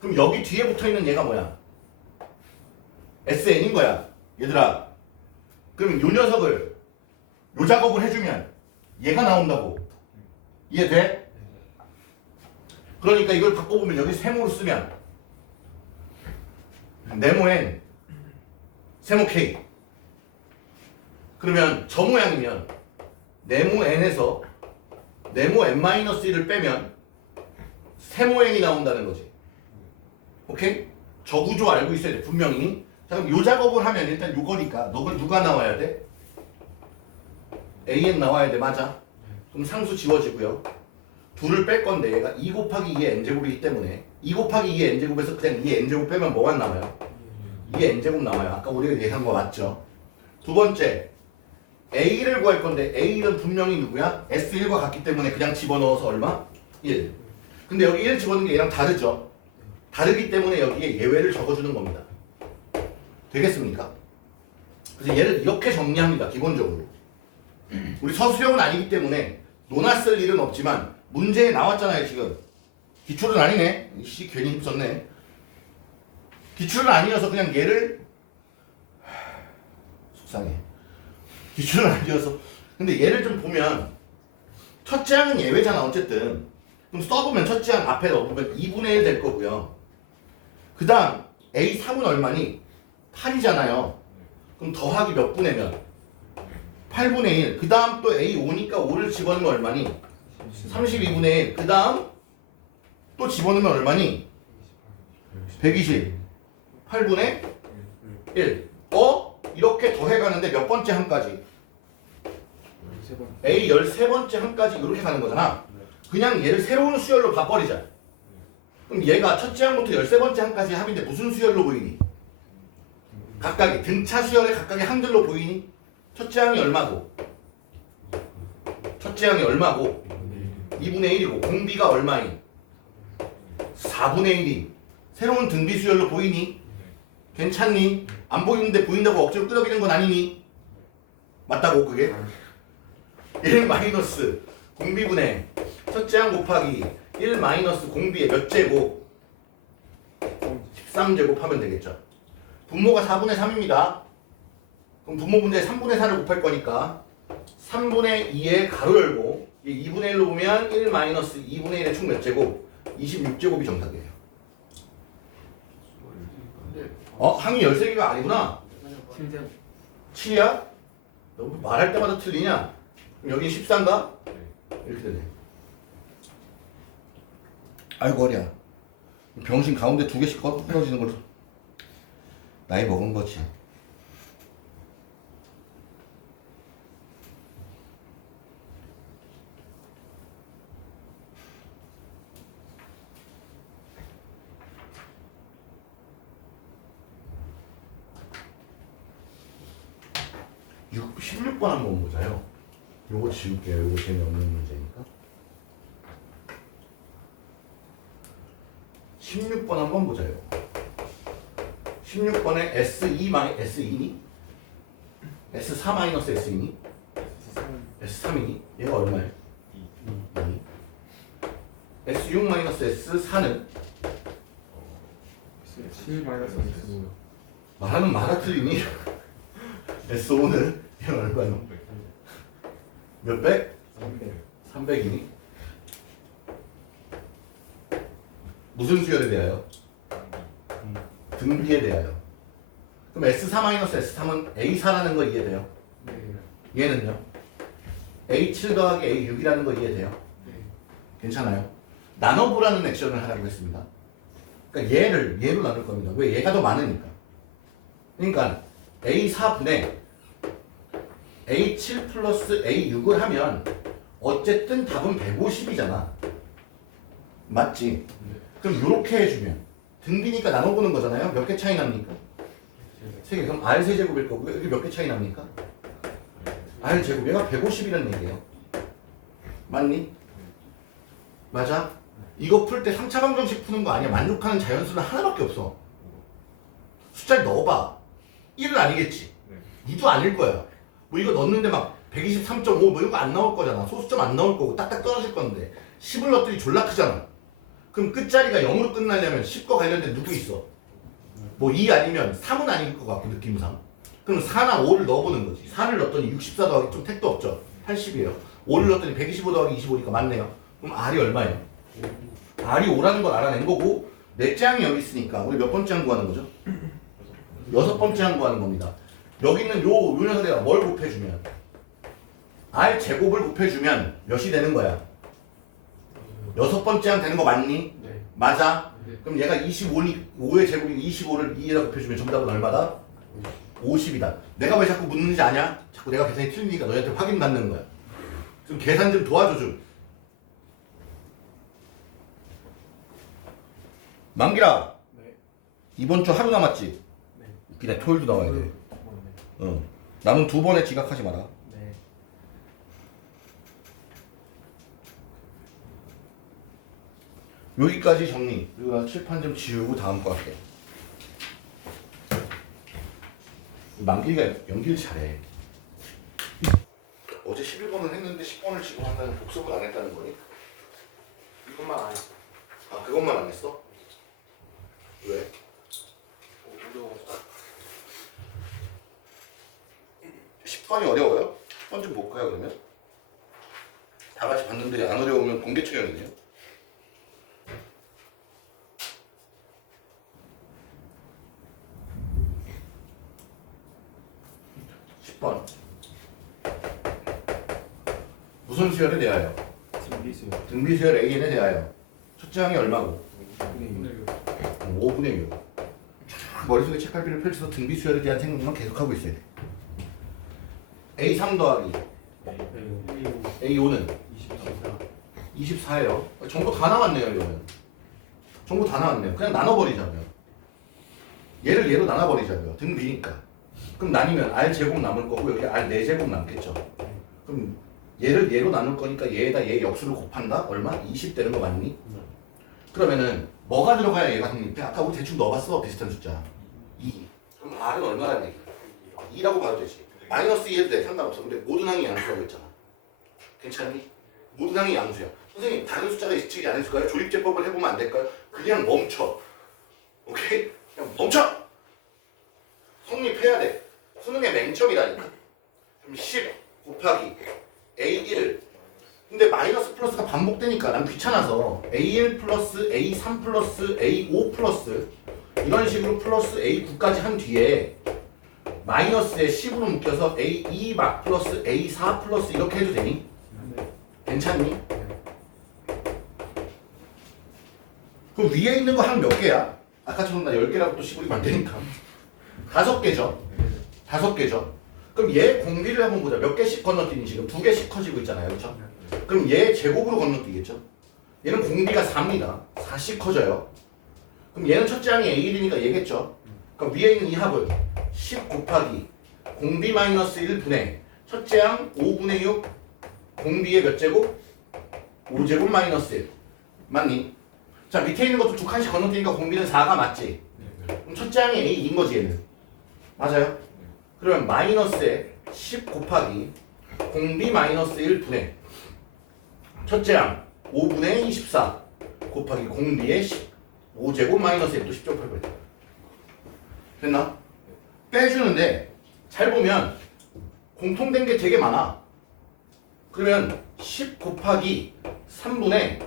그럼 여기 뒤에 붙어있는 얘가 뭐야? SN인 거야 얘들아. 그럼 요 녀석을 요 작업을 해주면 얘가 나온다고. 이해돼? 그러니까 이걸 바꿔보면 여기 세모로 쓰면 네모 N 세모 K. 그러면 저 모양이면 네모 N에서 네모 N-1을 빼면 세모 N이 나온다는 거지. 오케이? 저 구조 알고 있어야 돼 분명히. 자 그럼 요 작업을 하면 일단 요거니까 누가 나와야 돼? AN 나와야 돼. 맞아? 그럼 상수 지워지고요. 둘을 뺄 건데 얘가 2 곱하기 2의 n제곱이기 때문에 2 곱하기 2의 n제곱에서 그냥 2의 n제곱 빼면 뭐가 나와요? 2의 n제곱 나와요. 아까 우리가 얘기한 거 맞죠? 두 번째 A를 구할 건데 A는 분명히 누구야? S1과 같기 때문에 그냥 집어넣어서 얼마? 1. 근데 여기 1 집어넣는 게 얘랑 다르죠? 다르기 때문에 여기에 예외를 적어주는 겁니다. 되겠습니까? 그래서 얘를 이렇게 정리합니다. 기본적으로. 우리 서술형은 아니기 때문에 논아 쓸 일은 없지만 문제에 나왔잖아요 지금. 기출은 아니네. 씨 괜히 힘썼네. 기출은 아니어서 그냥 얘를 속상해. 기출은 아니어서. 근데 얘를 좀 보면 첫째 항은 예외잖아 어쨌든. 그럼 써보면 첫째 항 앞에 넣어보면 2분의 1 될 거고요. 그 다음 A3은 얼마니? 8이잖아요. 그럼 더하기 몇 분의 몇? 8분의 1. 그 다음 또 A5니까 5를 집어넣으면 얼마니? 32분의 1. 그 다음 또 집어넣으면 얼마니? 120. 8분의 1. 이렇게 더해가는데 몇 번째 항까지? A 13번째 항까지 이렇게 가는 거잖아. 그냥 얘를 새로운 수열로 바꿔버리자. 그럼 얘가 첫째 항부터 13번째 항까지 합인데 무슨 수열로 보이니? 각각이 등차 수열의 각각의 항들로 보이니? 첫째 항이 얼마고? 첫째 항이 얼마고? 2분의 1이고 공비가 얼마니? 4분의 1이 새로운 등비 수열로 보이니? 괜찮니? 안 보이는데 보인다고 억지로 끄덕이는 건 아니니? 맞다고 그게? 1 마이너스 공비분의 첫째 항 곱하기 1 마이너스 공비의 몇 제곱? 13제곱 하면 되겠죠. 분모가 4분의 3입니다. 그럼 분모 분자에 3분의 4를 곱할 거니까 3분의 2에 가로 열고 2분의 1로 보면 1 마이너스 2분의 1의 총 몇 제곱? 26제곱이 정답이에요. 항이 13개가 아니구나. 7이야? 너 말할 때마다 틀리냐? 그럼 여기 14인가? 이렇게 되네. 아이고 어리야. 병신 가운데 2개씩 끊어지는 걸 나이 먹은 거지. 육 16번 한번 보자요. 요거 지울게요. 요거 재미없는 문제니까. 16번 한번 보자요. 16번에 S2-S2니? S4-S2니? S3이니? 얘가 얼마예요? 2. S6-S4는? 7 마이너스 S5요. 말하면 말아 틀리니? S5는? 얘가 얼마예요? 몇 백? 300. 300이니? 무슨 수열에 대하여? 등비에 대하여. 그럼 S4-S3은 A4라는 거 이해돼요? 네. 얘는요? A7 더하기 A6이라는 거 이해돼요? 네. 괜찮아요? 나눠보라는 액션을 하라고 했습니다. 그러니까 얘로 나눌 겁니다. 왜? 얘가 더 많으니까. 그러니까 A4분의 A7 플러스 A6을 하면 어쨌든 답은 150이잖아. 맞지? 그럼 이렇게 해주면 등비니까 나눠보는 거잖아요. 몇 개 차이 납니까? 3개. 그럼 R 세제곱일 거고요. 여기 몇 개 차이 납니까? R 제곱. 얘가 150이라는 얘기예요. 맞니? 맞아? 이거 풀 때 3차 방정식 푸는 거 아니야. 만족하는 자연수는 하나밖에 없어. 숫자를 넣어봐. 1은 아니겠지. 2도 아닐 거야. 뭐 이거 넣는데 막 123.5 뭐 이런 거 안 나올 거잖아. 소수점 안 나올 거고 딱딱 떨어질 건데 10을 넣었더니 졸라 크잖아. 그럼 끝자리가 0으로 끝나려면 10과 관련된 누구 있어? 뭐 2 아니면 3은 아닐 것 같고 느낌상. 그럼 4나 5를 넣어보는 거지. 4를 넣었더니 64 더하기 좀 택도 없죠. 80이에요. 5를 넣었더니 125 더하기 25니까 맞네요. 그럼 R이 얼마예요? R이 5라는 걸 알아낸 거고 넷째 항이 여기 있으니까 우리 몇 번째 항 구하는 거죠? 여섯 번째 항 구하는 겁니다. 여기 있는 요 녀석에다 뭘 곱해주면 R 제곱을 곱해주면 몇이 되는 거야? 여섯 번째 항 되는 거 맞니? 네. 맞아? 네. 그럼 얘가 5의 제곱이 25를 2에다 곱해주면 정답은 얼마다? 50이다. 내가 왜 자꾸 묻는지 아냐? 자꾸 내가 계산이 틀리니까 너희한테 확인받는 거야. 좀 계산 좀 도와줘 좀. 만기라. 네. 이번 주 하루 남았지? 네. 웃기네. 토요일도 나와야 돼. 네. 응. 남은 2번에 지각하지 마라. 네. 여기까지 정리. 그리고 나 칠판 좀 지우고 다음 거 할게. 만기가 연기를 잘해. 어제 11번은 했는데 10번을 지금 한다는 복습을 안 했다는 거니? 이것만 안 했어. 아 그것만 안 했어? 왜? 어려워서. 10번이 어려워요? 10번 좀 볼까요 그러면? 다 같이 봤는데 안 어려우면 공개 처형이네요. 10번 무슨 수열에 대하여? 등비수. 등비수열 AN에 대하여 첫째 항이 얼마고? 5분의 5분의 6. 머릿속에 책갈피를 펼쳐서 등비수열에 대한 생각만 계속하고 있어야 돼. A3 더하기 6. A5는 24. 24예요. 정보 다 나왔네요 이거는. 정보 다 나왔네요. 그냥 나눠버리자고요. 얘를 얘로 나눠버리자고요. 등비니까. 그럼 나뉘면 R 제곱 남을 거고 여기 R 4제곱 남겠죠. 그럼 얘를 얘로 나눌 거니까 얘에다 얘 역수를 곱한다? 얼마? 20 되는 거 맞니? 그러면은 뭐가 들어가야 얘가 성립해? 아까 우리 대충 넣어봤어 비슷한 숫자 2. 그럼 R은 얼마라는 얘기야? 2라고 봐도 되지. 마이너스 2 해도 돼 상관없어. 근데 모든 항이 양수라고 했잖아. 괜찮니? 모든 항이 양수야. 선생님 다른 숫자가 있지 않을까요? 조립제법을 해보면 안 될까요? 그냥 멈춰. 오케이? 그냥 멈춰! 성립해야 돼. 수능의 맹점이라니까. 그럼 10 곱하기 A1. 근데 마이너스 플러스가 반복되니까 난 귀찮아서 A1 플러스 A3 플러스 A5 플러스 이런 식으로 플러스 A9까지 한 뒤에 마이너스에 10으로 묶여서 A2 막 플러스 A4 플러스 이렇게 해도 되니? 괜찮니? 그럼 위에 있는 거 한 몇 개야? 아까처럼 나 10개라고 또 시골이 만드니까 5개죠? 5개죠? 그럼 얘 공비를 한번 보자. 몇 개씩 건너뛰니 지금 2개씩 커지고 있잖아요. 그렇죠? 그럼 얘 제곱으로 건너뛰겠죠? 얘는 공비가 4입니다. 4씩 커져요. 그럼 얘는 첫째 항이 A1이니까 얘겠죠? 그럼 위에 있는 이 합을 10 곱하기 공비 마이너스 1분의 첫째 항 5분의 6 공비의 몇 제곱? 5제곱 마이너스 1 맞니? 자 밑에 있는 것도 두 칸씩 건너뛰니까 공비는 4가 맞지? 그럼 첫째 항이 A인 거지 얘는 맞아요? 그러면 마이너스에 10 곱하기 공비 마이너스 1분의 첫째 항 5분의 24 곱하기 공비의 5제곱 마이너스 1도 10.8배 됐나? 빼주는데 잘 보면 공통된 게 되게 많아. 그러면 10 곱하기 3분의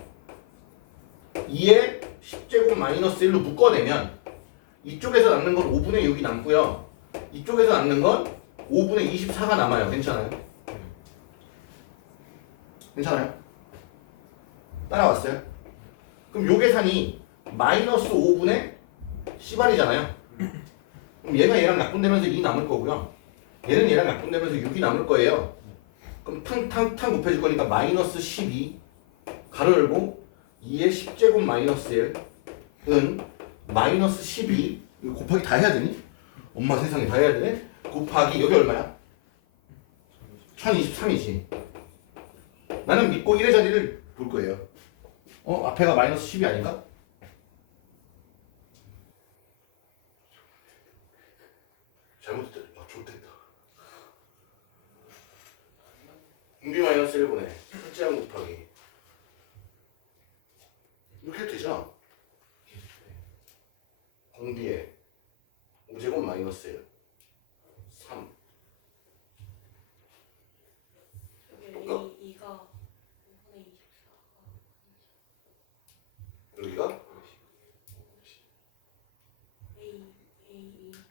2의 10제곱 마이너스 1로 묶어내면 이쪽에서 남는 건 5분의 6이 남고요. 이쪽에서 남는 건 5분의 24가 남아요. 괜찮아요? 괜찮아요? 따라왔어요? 그럼 요 계산이 마이너스 5분의 10R이잖아요. 그럼 얘가 얘랑 약분되면서 2 남을 거고요. 얘는 얘랑 약분되면서 6이 남을 거예요. 그럼 탕탕탕 곱해줄 거니까 마이너스 12 가로 열고 2의 10제곱 마이너스 1은 마이너스 12 이거 곱하기 다 해야 되니? 엄마 세상에 다 해야 되네? 곱하기 여기 얼마야? 1023이지. 나는 믿고 1의 자리를 볼 거예요. 앞에가 마이너스 10이 아닌가? 잘못했다. 좋됐다. 공비 마이너스 1분의 첫째 항 곱하기 이렇게 해도 되죠? 공비에 5제곱 마이너스 1 3 여기 A2가 5분의 24가 여기가 A2가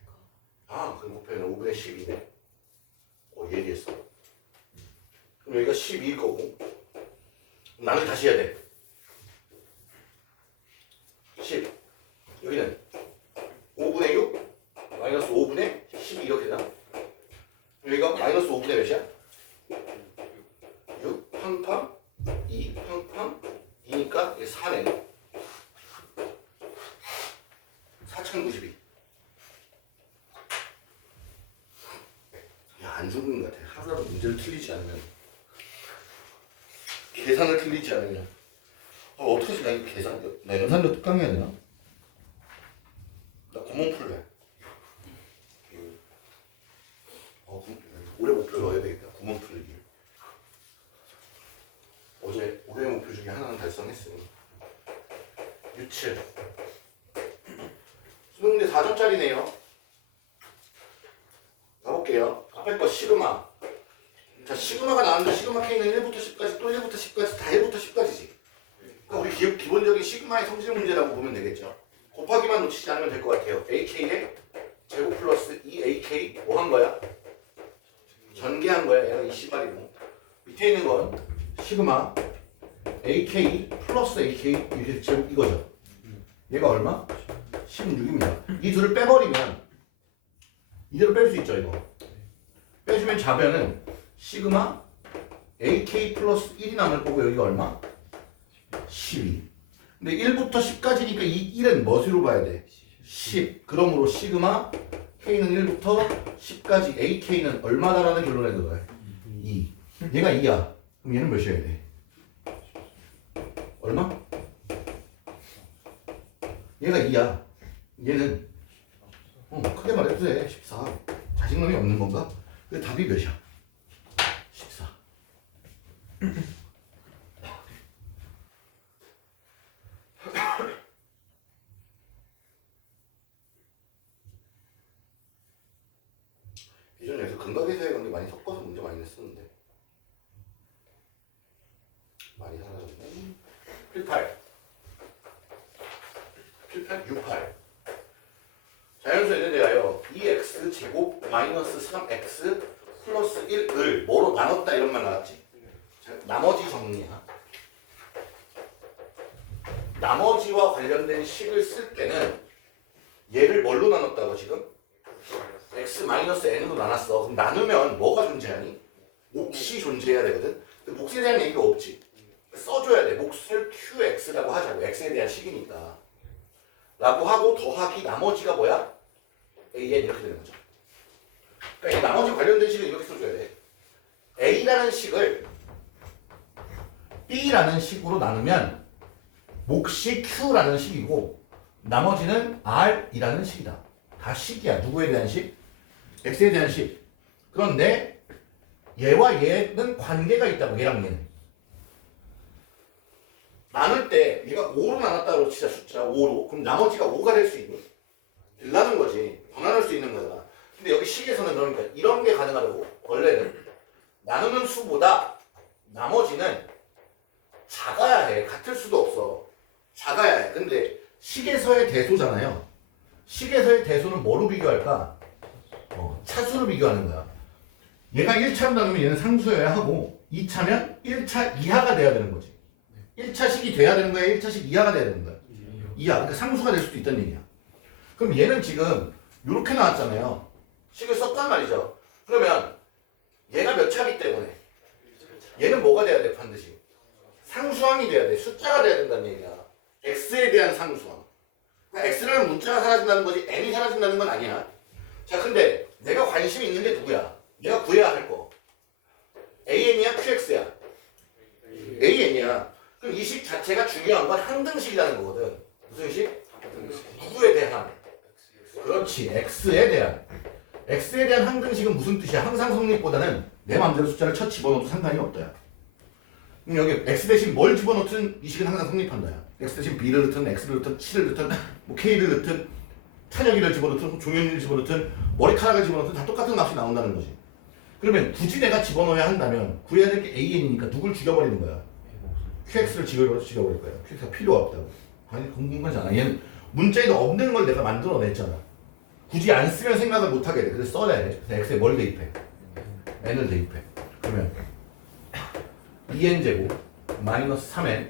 아 그럼 곱하면 5분의 12네 예리했어 그럼 여기가 12일 거고 나는 다시 해야 돼 10 여기는 5분의 6 마이너스 5분의 12 이렇게 되나? 여기가 마이너스 5분의 몇이야? 6 팡팡 2 팡팡 2니까 이게 4네 4092 야, 안 죽는 것 같아. 하루라도 문제를 틀리지 않으면 계산을 틀리지 않으면 어떡하지? 나 이거 계산 나 연산도 특강해야 되나? 나 구멍 풀래 올해 목표 넣어야 되겠다. 구멍 풀기 어제 올해 목표 중에 하나는 달성했으니 유칠 수능대 4점짜리네요 가볼게요. 앞에 거 시그마. 자, 시그마가 나왔는데 시그마 K는 1부터 10까지 또 1부터 10까지 다 1부터 10까지지. 그러니까 우리 기본적인 시그마의 성질 문제라고 보면 되겠죠. 곱하기만 놓치지 않으면 될 것 같아요. AK에 제곱 플러스 2AK 뭐 한 거야? 전개한 거야. 얘가 이 시발이고. 밑에 있는 건 시그마 AK 플러스 AK 이렇게 제곱 이거죠. 얘가 얼마? 16입니다. 이 둘을 빼버리면 이대로 뺄 수 있죠, 이거. 빼주면 좌변은 시그마 AK 플러스 1이 남을 거고 여기가 얼마? 12. 근데 1부터 10까지니까 이 1은 무엇으로 봐야 돼? 10. 그러므로 시그마 K는 1부터 10까지 AK는 얼마다라는 결론에 들어가요? 2. 얘가 2야. 그럼 얘는 몇이어야 돼? 얼마? 얘가 2야. 얘는 크게 말해도 돼. 14. 자신감이 없는 건가? 근데 답이 몇이야? 14. 예전에 근각에서의 관계 많이 섞어서 문제 많이 냈었는데 많이 사라졌네. 18 68 자연수에 대하여 2x 제곱 마이너스 3x 플러스 1을 뭐로 나눴다 이런 말 나왔지. 자, 나머지 정리야. 나머지와 관련된 식을 쓸 때는 얘를 뭘로 나눴다고 지금? x 마이너스 n으로 나눴어. 그럼 나누면 뭐가 존재하니? 몫이 존재해야 되거든. 근데 몫에 대한 얘기가 없지. 써줘야 돼. 몫을 qx라고 하자고. x에 대한 식이니까. 라고 하고 더하기 나머지가 뭐야? an 이렇게 되는 거죠. 그러니까 이 나머지 관련된 식을 이렇게 써줘야 돼. a라는 식을 b라는 식으로 나누면 몫이 q라는 식이고 나머지는 r이라는 식이다. 다 식이야. 누구에 대한 식? x에 대한 식. 그런데 얘와 얘는 관계가 있다고. 얘랑 얘는. 나눌 때 얘가 5로 나눴다고 치자. 숫자 5로. 그럼 나머지가 5가 될 수 있니? 되려는 거지. 더 나눌 수 있는 거잖아. 근데 여기 식에서는 그러니까 이런 게 가능하다고. 원래는 나누는 수보다 나머지는 작아야 해. 같을 수도 없어. 작아야 해. 근데 식에서의 대소잖아요. 식에서의 대소는 뭐로 비교할까? 차수로 비교하는 거야. 얘가 1차로 나누면 얘는 상수여야 하고 2차면 1차 이하가 돼야 되는 거지. 1차식이 돼야 되는 거야? 1차식 이하가 돼야 되는 거야? 이하. 그러니까 상수가 될 수도 있다는 얘기야. 그럼 얘는 지금 이렇게 나왔잖아요. 식을 썼단 말이죠. 그러면 얘가 몇 차기 때문에 얘는 뭐가 돼야 돼? 반드시 상수항이 돼야 돼. 숫자가 돼야 된다는 얘기야. x에 대한 상수항. 그러니까 x라는 문자가 사라진다는 거지 n이 사라진다는 건 아니야. 자, 근데 내가 관심이 있는 게 누구야? 내가 구해야 할 거. an이야? qx야? an이야. 그럼 이 식 자체가 중요한 건 항등식이라는 거거든. 무슨 식? 누구에 대한? 그렇지. x에 대한. x에 대한 항등식은 무슨 뜻이야? 항상 성립보다는 내 마음대로 숫자를 쳐 집어넣어도 상관이 없다. 그럼 여기 x 대신 뭘 집어넣든 이 식은 항상 성립한다. x 대신 b를 넣든 x를 넣든 t를 넣든 뭐 k를 넣든 찬혁이를 집어넣든 종현이를 집어넣든 머리카락을 집어넣든 다 똑같은 값이 나온다는 거지. 그러면 굳이 내가 집어넣어야 한다면 구해야 될 게 an이니까 누굴 죽여버리는 거야? qx를 죽여버릴 거야. qx가 필요가 없다고. 아니 궁금하지 않아. 얘는 문자에도 없는 걸 내가 만들어냈잖아. 굳이 안 쓰면 생각을 못하게 돼. 그래서 써야 돼. 그래서 x에 뭘 대입해? n을 대입해. 그러면 2n제곱 마이너스 3n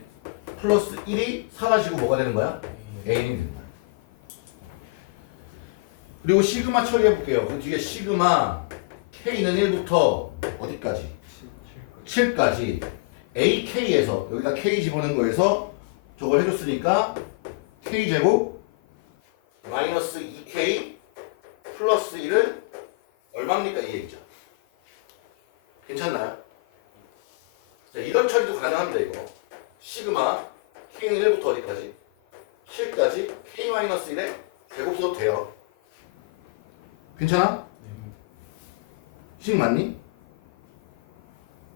플러스 1이 사라지고 뭐가 되는 거야? an이 되는 거야. 그리고 시그마 처리해 볼게요. 그 뒤에 시그마 k는 1부터 어디까지? 7까지 ak에서 여기다 k 집어넣은 거에서 저걸 해줬으니까 k제곱 마이너스 2k 플러스 1은 얼마입니까? 이 얘기죠. 괜찮나요? 자, 이런 처리도 가능합니다. 이거 시그마 k는 1부터 어디까지? 7까지 k-1의 제곱 써도 돼요. 괜찮아? 식 맞니?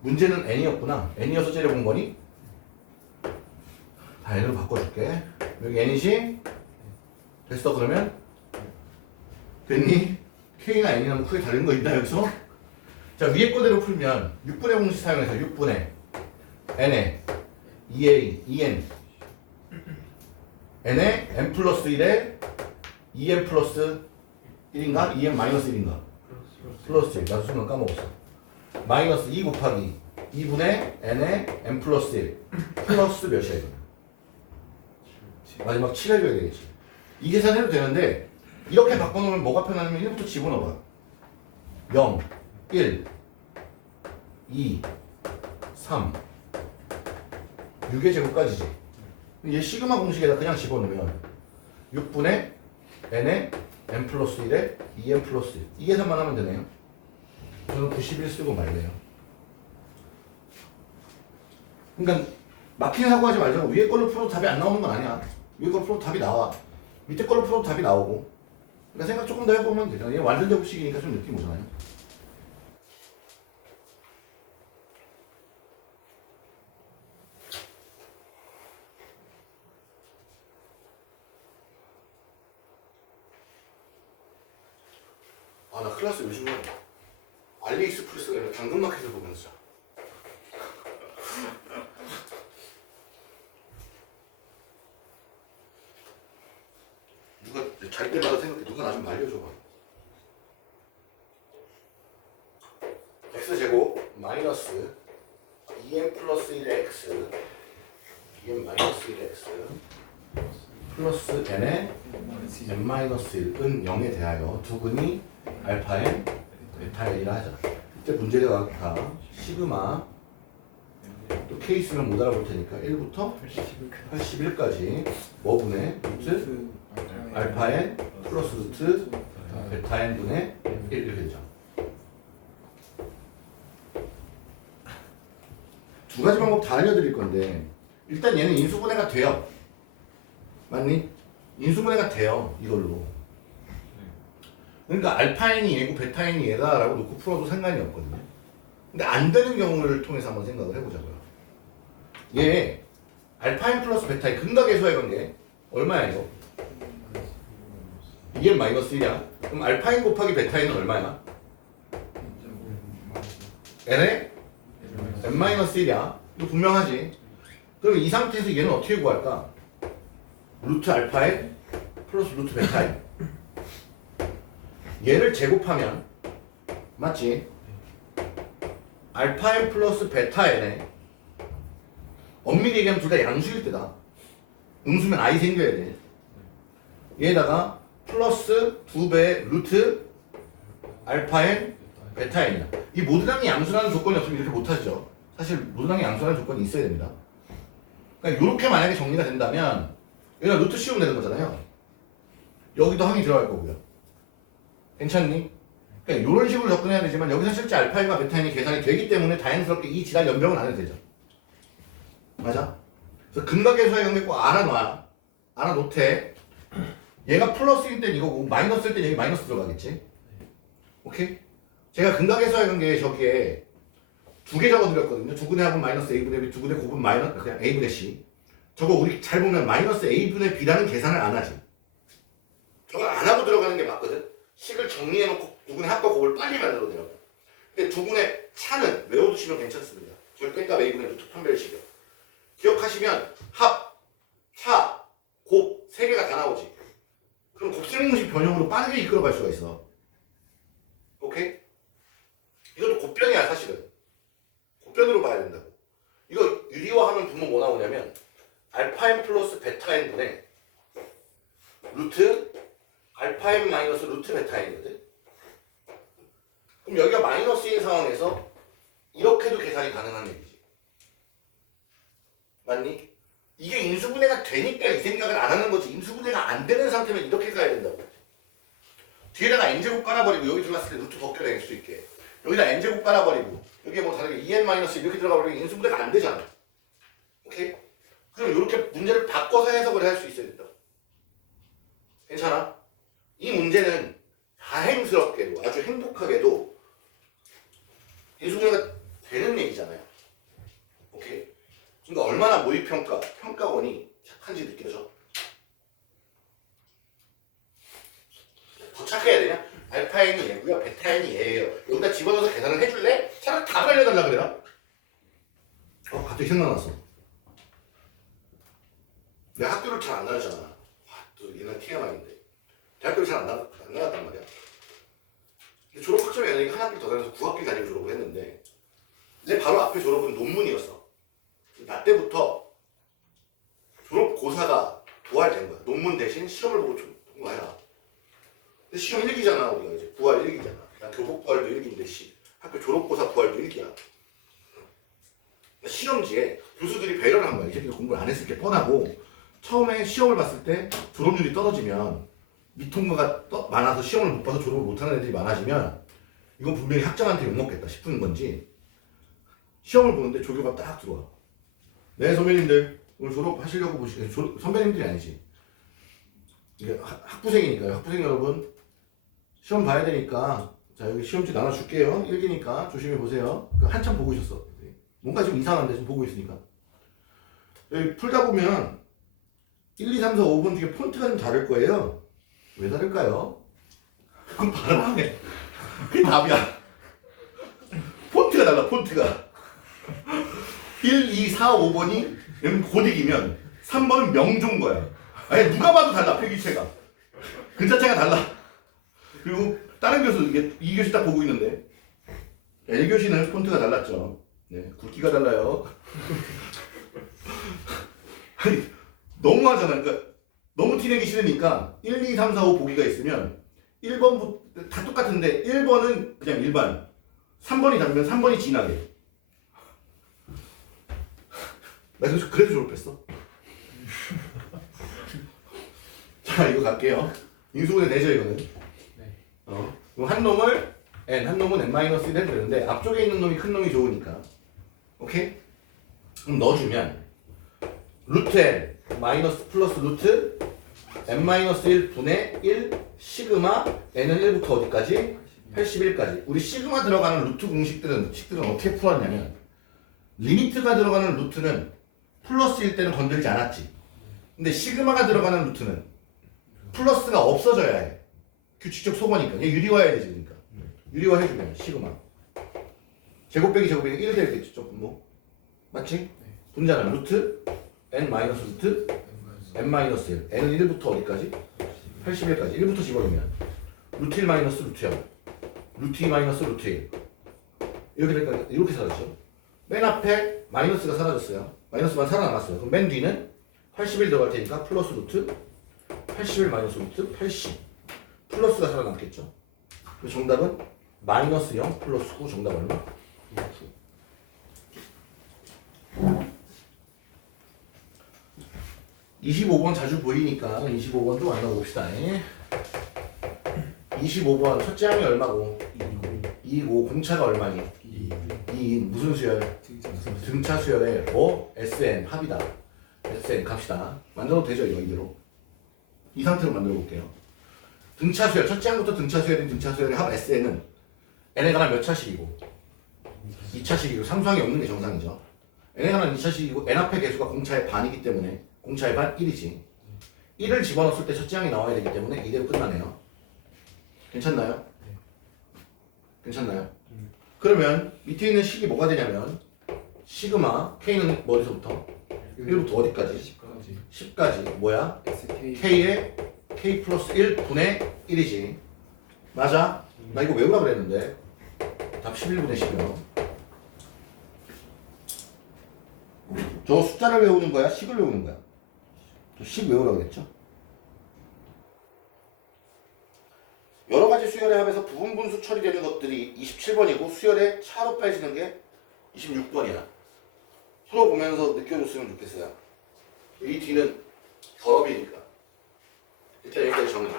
문제는 n이었구나. n이어서 째려본 거니? 다 n으로 바꿔줄게. 여기 n이지? 됐어 그러면? 됐니? k나 n이랑 크게 다른 거 있나 여기서? 자 위에 거대로 풀면 6분의 공식 사용해서 6분의 n에 2a, 2n n에 n 플러스 1에 2n 플러스 1인가? 2n 마이너스 1인가? 플러스 1. 나도 순간 까먹었어. 마이너스 2 곱하기 2분의 n에 n 플러스 1 플러스 몇이야 이거? 마지막 7 해줘야 되겠지. 이 계산해도 되는데 이렇게 바꿔놓으면 뭐가 편하냐면 1부터 집어넣어봐. 0, 1, 2, 3 6의 제곱까지지. 얘 시그마 공식에다 그냥 집어넣으면 6분의 n에 n 플러스 1에 2n 플러스 1 이 계산만 하면 되네요. 저는 91 쓰고 말래요. 그러니까 막히는 사고 하지 말자고. 위에 걸로 풀어도 답이 안 나오는 건 아니야. 위에 걸로 풀어도 답이 나와. 밑에 걸로 풀어도 답이 나오고. 그러니까 생각 조금 더 해보면 되잖아. 얘 완전 제곱식이니까 좀 느낌 오잖아요. 아, 나 클래스 요즘에 알리익스프레스가 아니라 당근마켓을 보면서 누가 잘 때마다 생각해. 누가 나 좀 알려줘봐. x제곱 마이너스 2n 플러스 1의 x 2n 마이너스 1의 x 플러스 n의 n 마이너스 1은 0에 대하여 두근이 알파엔 베타엔이라 하자. 이때 문제가 다 시그마 또 k 있으면 못 알아볼 테니까 1부터 81까지 뭐분의 루트 알파엔 플러스 루트 베타엔 분의 1 이렇게 되죠. 두 가지 방법 다 알려드릴 건데 일단 얘는 인수분해가 돼요. 맞니? 인수분해가 돼요. 이걸로. 그러니까 알파인이 얘고 베타인이 얘다 라고 놓고 풀어도 상관이 없거든요. 근데 안 되는 경우를 통해서 한번 생각을 해보자고요. 얘 알파인 플러스 베타인 근각의 관계 얼마야 이거? 이게 마이너스 1이야. 그럼 알파인 곱하기 베타인은 얼마야? n에 n 마이너스 1이야. 이거 분명하지. 그럼 이 상태에서 얘는 어떻게 구할까? 루트 알파인 플러스 루트 베타인. 얘를 제곱하면 맞지? 알파인 플러스 베타인에 엄밀히 얘기하면 둘 다 양수일 때다. 음수면 i 생겨야 돼. 얘에다가 플러스 2배 루트 알파인 베타인이야. 이 모드랑이 양수라는 조건이 없으면 이렇게 못하죠. 사실 모드랑이 양수라는 조건이 있어야 됩니다. 그러니까 이렇게 만약에 정리가 된다면 얘가 루트 씌우면 되는 거잖아요. 여기도 항이 들어갈 거고요. 괜찮니? 그러니까 이런 식으로 접근해야 되지만 여기서 실제 알파인과 베타인이 계산이 되기 때문에 다행스럽게 이 지랄 연병은 안 해도 되죠. 맞아? 그래서 근각계수의 관계 꼭 알아놔. 알아놓대. 얘가 플러스일 땐 이거고 마이너스일 땐 여기 마이너스 들어가겠지. 오케이? 제가 근각계수의 관계 저기에 두 개 적어드렸거든요. 두분의 합은 마이너스 a분의 b, 두분의 곱은 마이너스 그냥 a분의 c. 저거 우리 잘 보면 마이너스 a분의 b라는 계산을 안 하지. 저걸 안 하고 들어가는 게 맞거든. 식을 정리해놓고 두분의 합과 곱을 빨리 만들어내라고. 근데 두분의 차는 외워두시면 괜찮습니다. 절대값 a분의 루트 판별식이요. 기억하시면 합, 차, 곱 세 개가 다 나오지. 그럼 곱셈공식 변형으로 빠르게 이끌어갈 수가 있어. 오케이? 이것도 곱변이야 사실은. 곱변으로 봐야 된다고. 이거 유리화하면 분모 뭐 나오냐면 알파 n 플러스 베타 n분의 루트 알파 n 마이너스 루트 베타 n이거든. 그럼 여기가 마이너스인 상황에서 이렇게도 계산이 가능한 얘기지. 맞니? 이게 인수분해가 되니까 이 생각을 안 하는 거지. 인수분해가 안 되는 상태면 이렇게 가야 된다고. 뒤에다가 n제곱 깔아버리고 여기 들어갔을 때 루트 벗겨낼 수 있게. 여기다 n제곱 깔아버리고 여기에 뭐 다르게 2n- 이렇게 들어가버리면 인수분해가 안 되잖아. 오케이? 그럼 이렇게 문제를 바꿔서 해석을 할 수 있어야 된다. 괜찮아? 이 문제는 다행스럽게도 아주 행복하게도 인수분해가 되는 얘기잖아요. 오케이? 그러니까 얼마나 모의평가, 평가원이 착한지 느껴져. 더 착해야 되냐? 알파 n이 얘고요, 베타 n이 얘예요. 여기다 집어넣어서 계산을 해줄래? 차라리 답을 알려달라 그래라. 갑자기 생각났어. 내가 학교를 잘 안 다녔잖아. 또 옛날 TMI인데. 대학교를 잘 안 나갔단 말이야. 근데 졸업 학점이 아니니까 한 학기 더 다녀서 9학기 다니고 졸업을 했는데 내 바로 앞에 졸업은 논문이었어. 나 때부터 졸업고사가 부활된 거야. 논문 대신 시험을 보고 통과해라. 근데 시험 1기잖아 우리가 이제. 부활 1기잖아. 교복 부활도 1기인데 학교 졸업고사 부활도 1기야. 시험지에 교수들이 배려를 한 거야. 이 새끼가 공부를 안 했을 게 뻔하고 처음에 시험을 봤을 때 졸업률이 떨어지면 미통과가 많아서 시험을 못 봐서 졸업을 못하는 애들이 많아지면 이건 분명히 학장한테 욕먹겠다 싶은 건지 시험을 보는데 조교가 딱 들어와. 네 선배님들 오늘 졸업하시려고 보시겠어요? 선배님들이 아니지. 이게 학부생이니까요. 학부생 여러분 시험 봐야 되니까 자 여기 시험지 나눠줄게요. 1기니까 조심히 보세요. 한참 보고 있었어. 뭔가 좀 이상한데 좀 보고 있으니까 여기 풀다 보면 1, 2, 3, 4, 5번 중에 폰트가 좀 다를 거예요. 왜 다를까요? 그건 발음하네. 그게 답이야. 폰트가 달라. 폰트가 1, 2, 4, 5번이 고딕이면 3번은 명조인 거야. 아니 누가 봐도 달라. 필기체가 글자체가 달라. 그리고 다른 교수 이게 2교시 딱 보고 있는데 1교시는 폰트가 달랐죠. 네, 굵기가 달라요. 아니 너무하잖아. 그러니까 너무 티내기 싫으니까 1, 2, 3, 4, 5 보기가 있으면 1번부터 다 똑같은데 1번은 그냥 일반 3번이 다르면 3번이 진하게. 나 그래서 졸업했어. 자 이거 갈게요. 인수분해 되죠 이거는. 그럼 한 놈을 n, 한 놈은 n-1 해도 되는데 앞쪽에 있는 놈이 큰 놈이 좋으니까. 오케이? 그럼 넣어주면 루트 n 마이너스 플러스 루트 n-1 분의 1 시그마 n은 1부터 어디까지? 81까지. 우리 시그마 들어가는 루트 공식들은 어떻게 풀었냐면 리미트가 들어가는 루트는 플러스일 때는 건들지 않았지. 근데 시그마가 들어가는 루트는 플러스가 없어져야 해. 규칙적 소거니까. 얘 유리화해야 되지 그러니까. 유리화 해주면 시그마 제곱 빼기 제곱이 1 되겠지 조금 맞지? 분자는 루트 n 마이너스 루트 n-1 n은 1부터 어디까지? 81까지 1부터 집어넣으면 루트 1 마이너스 루트 0 루트 2 마이너스 루트 1 이렇게 될까? 이렇게 사라졌죠. 맨 앞에 마이너스가 사라졌어요. 마이너스만 살아남았어요. 그럼 맨 뒤는 81 들어갈 테니까 플러스 루트 81 마이너스 루트 80 플러스가 살아남겠죠. 그래서 정답은 마이너스 0 플러스 9 정답 얼마? 25번 자주 보이니까 25번도 만나봅시다. 25번 첫째 항이 얼마고? 2고 공차가 얼마니? 2 무슨 수열? 등차 수열의 SN 합이다. SN 갑시다. 만들어도 되죠 이거 이대로. 이 상태로 만들어 볼게요. 등차 수열 첫째 항부터 등차 수열인 등차 수열의 합 SN은 n에 관한 몇 차식이고? 2차 2차식이고 상수항이 없는 게 정상이죠. n의 하나는 2차식이고 n 앞의 개수가 공차의 반이기 때문에 공차의 반 1이지. 1을 집어넣었을 때 첫째 항이 나와야 되기 때문에 이대로 끝나네요. 괜찮나요? 괜찮나요? 그러면 밑에 있는 식이 뭐가 되냐면 시그마 k는 머리서부터 1부터 어디까지? 10까지 뭐야? SK k의 k 플러스 1 분의 1이지. 맞아? 나 이거 외우라 그랬는데 답 11분의 10이요. 저 숫자를 외우는 거야? 식을 외우는 거야? 저 식 외우라고 그랬죠? 여러 가지 수열의 합에서 부분 분수 처리되는 것들이 27번이고 수열의 차로 빼지는 게 26번이야. 풀어 보면서 느껴줬으면 좋겠어요. 이 뒤는 결합이니까. 일단 여기까지 정리.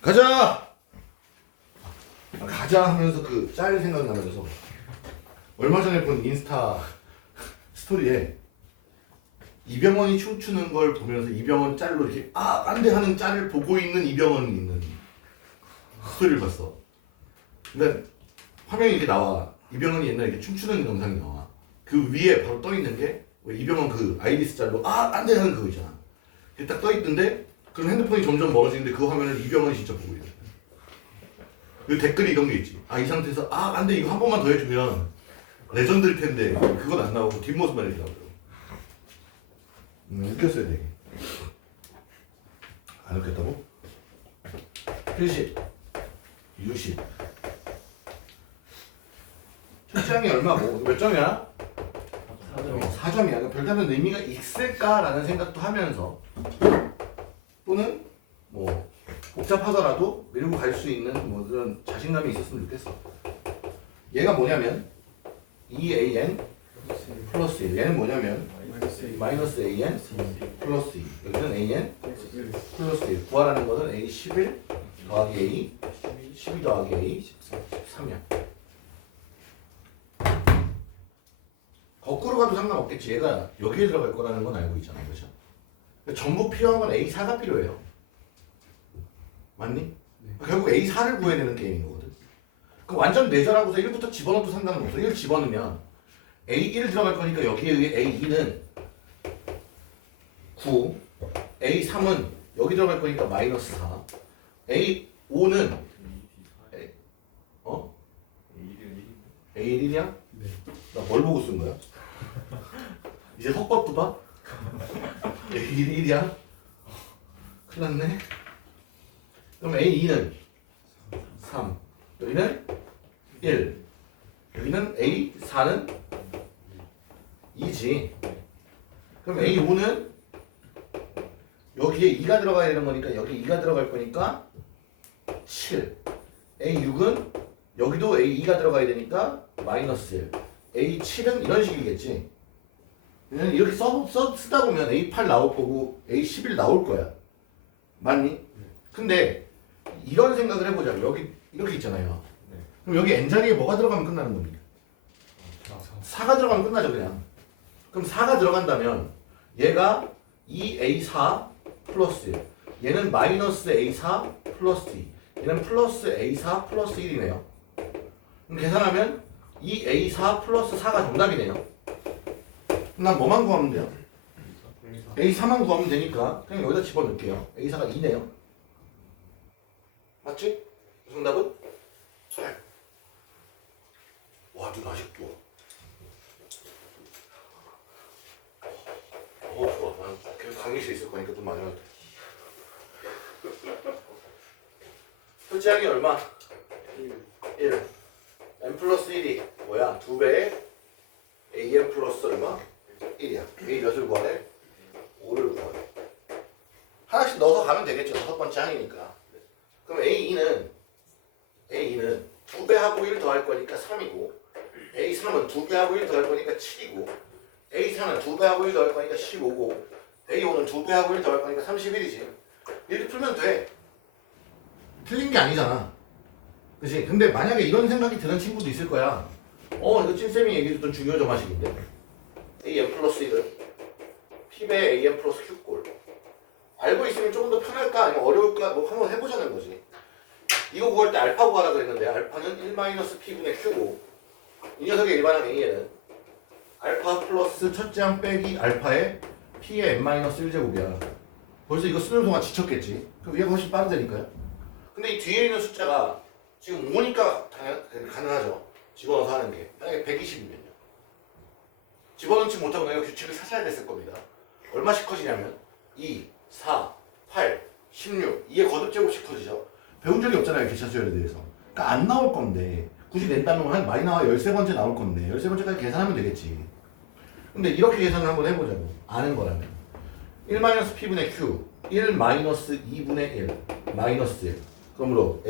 가자! 가자 하면서 그 짤 생각나면서 얼마 전에 본 인스타 스토리에 이병헌이 춤추는 걸 보면서 이병헌 짤로 이렇게 안돼 하는 짤을 보고 있는 이병헌이 있는 스토리를 봤어. 근데 화면이 이렇게 나와. 이병헌이 옛날에 이렇게 춤추는 영상이 나와. 그 위에 바로 떠 있는 게 이병헌 그 아이리스 짤로 안돼 하는 그거 있잖아. 이게 딱 떠 있던데 그럼 핸드폰이 점점 멀어지는데 그 화면을 이병헌이 진짜 보고 있어. 그 댓글이 이런 게 있지. 이 상태에서 안돼 이거 한 번만 더 해주면 레전드일 텐데 그건 안 나오고 뒷모습만 이렇게 나오더라고. 웃겼어요 되게. 안 웃겼다고? 필식 유식 첫장이 얼마고? 몇 점이야? 4점이야. 별다른 의미가 있을까라는 생각도 하면서 또는 뭐 복잡하더라도 밀고 갈 수 있는 뭐 그런 자신감이 있었으면 좋겠어. 얘가 뭐냐면 2an 플러스 1. 얘는 뭐냐면 마이너스 an 플러스 2. 여기는 an 플러스 1. 구하라는 것은 a 11 더하기 a 12 더하기 a 13이야. 거꾸로 가도 상관없겠지. 얘가 여기에 들어갈 거라는 건 알고 있잖아. 그렇죠? 전부 필요한 건 A4가 필요해요. 맞니? 네. 결국 A4를 구해야 되는 게임인 거거든. 그럼 완전 내절하고서 1부터 집어넣어도 상관은 없어. 1 집어넣으면 A1 들어갈 거니까 여기에 의해 A2는 9, A3은 여기 들어갈 거니까 마이너스 4, A5는 A1이야? 네. 나 뭘 보고 쓴 거야? 이제 헛것도 봐? A1이야? 큰일 났네. 그럼 A2는 3, 여기는 1, 여기는 A4는 2지. 그럼 A5는 여기에 2가 들어가야 되는 거니까 여기 2가 들어갈 거니까 7. A6은 여기도 A2가 들어가야 되니까 마이너스 1. A7은 이런 식이겠지. 이렇게 쓰다 보면 A8 나올 거고 A11 나올 거야. 맞니? 근데 이런 생각을 해보자. 여기 이렇게 있잖아요. 그럼 여기 N자리에 뭐가 들어가면 끝나는 겁니까? 4가 들어가면 끝나죠 그냥. 그럼 4가 들어간다면 얘가 2A4 플러스 1. 얘는 마이너스 A4 플러스 2. 얘는 플러스 A4 플러스 1이네요. 그럼 계산하면 2A4 플러스 4가 정답이네요. 난 뭐만 구하면 돼요? A4만 구하면 되니까 그냥 여기다 집어넣을게요. A4가 2네요. 맞지? 정답은? 잘. 와, 눈 아직도. 좋아. 난 계속 강의실에 있을 거니까 돈 많이 받을 솔직하게 얼마? 1. n 플러스 1이 뭐야? 2배의 an 플러스 얼마? 1이야. a 몇을 구하래? 5를 구하래. 하나씩 넣어서 가면 되겠죠. 6번째 항이니까. 그럼 A2는 2배하고 1 더할 거니까 3이고 A3은 2배하고 1 더할 거니까 7이고 A4는 2배하고 1 더할 거니까 15고 A5는 2배하고 1 더할 거니까 31이지. 이렇게 풀면 돼. 틀린 게 아니잖아. 그치? 근데 만약에 이런 생각이 드는 친구도 있을 거야. 이거 찐쌤이 얘기해줬던 중요 점화식인데 AN 플러스 1은 P배 AN 플러스 Q꼴 알고 있으면 조금 더 편할까? 아니면 어려울까? 뭐 한번 해보자는 거지. 이거 구할 때 알파 구하라 그랬는데 알파는 1-p분의 q고 이 녀석의 일반항 A에는 알파 플러스 첫째 항 빼기 알파의 p의 n-1제곱이야. 벌써 이거 쓰는 동안 지쳤겠지. 그럼 얘가 훨씬 빠르다니까요. 근데 이 뒤에 있는 숫자가 지금 5니까 가능하죠. 집어넣어서 하는 게. 만약에 120이면요. 집어넣지 못하고 내가 규칙을 사셔야 됐을 겁니다. 얼마씩 커지냐면 2, 4, 8, 16 이게 거듭제곱씩 커지죠. 배운 적이 없잖아요. 개차수열에 대해서. 그러니까 안 나올 건데 굳이 낸다면 한 많이 나와 13번째 나올 건데 13번째까지 계산하면 되겠지. 근데 이렇게 계산을 한번 해보자고. 아는 거라면 1-p분의 q 1-2분의 1 마이너스 1 그러므로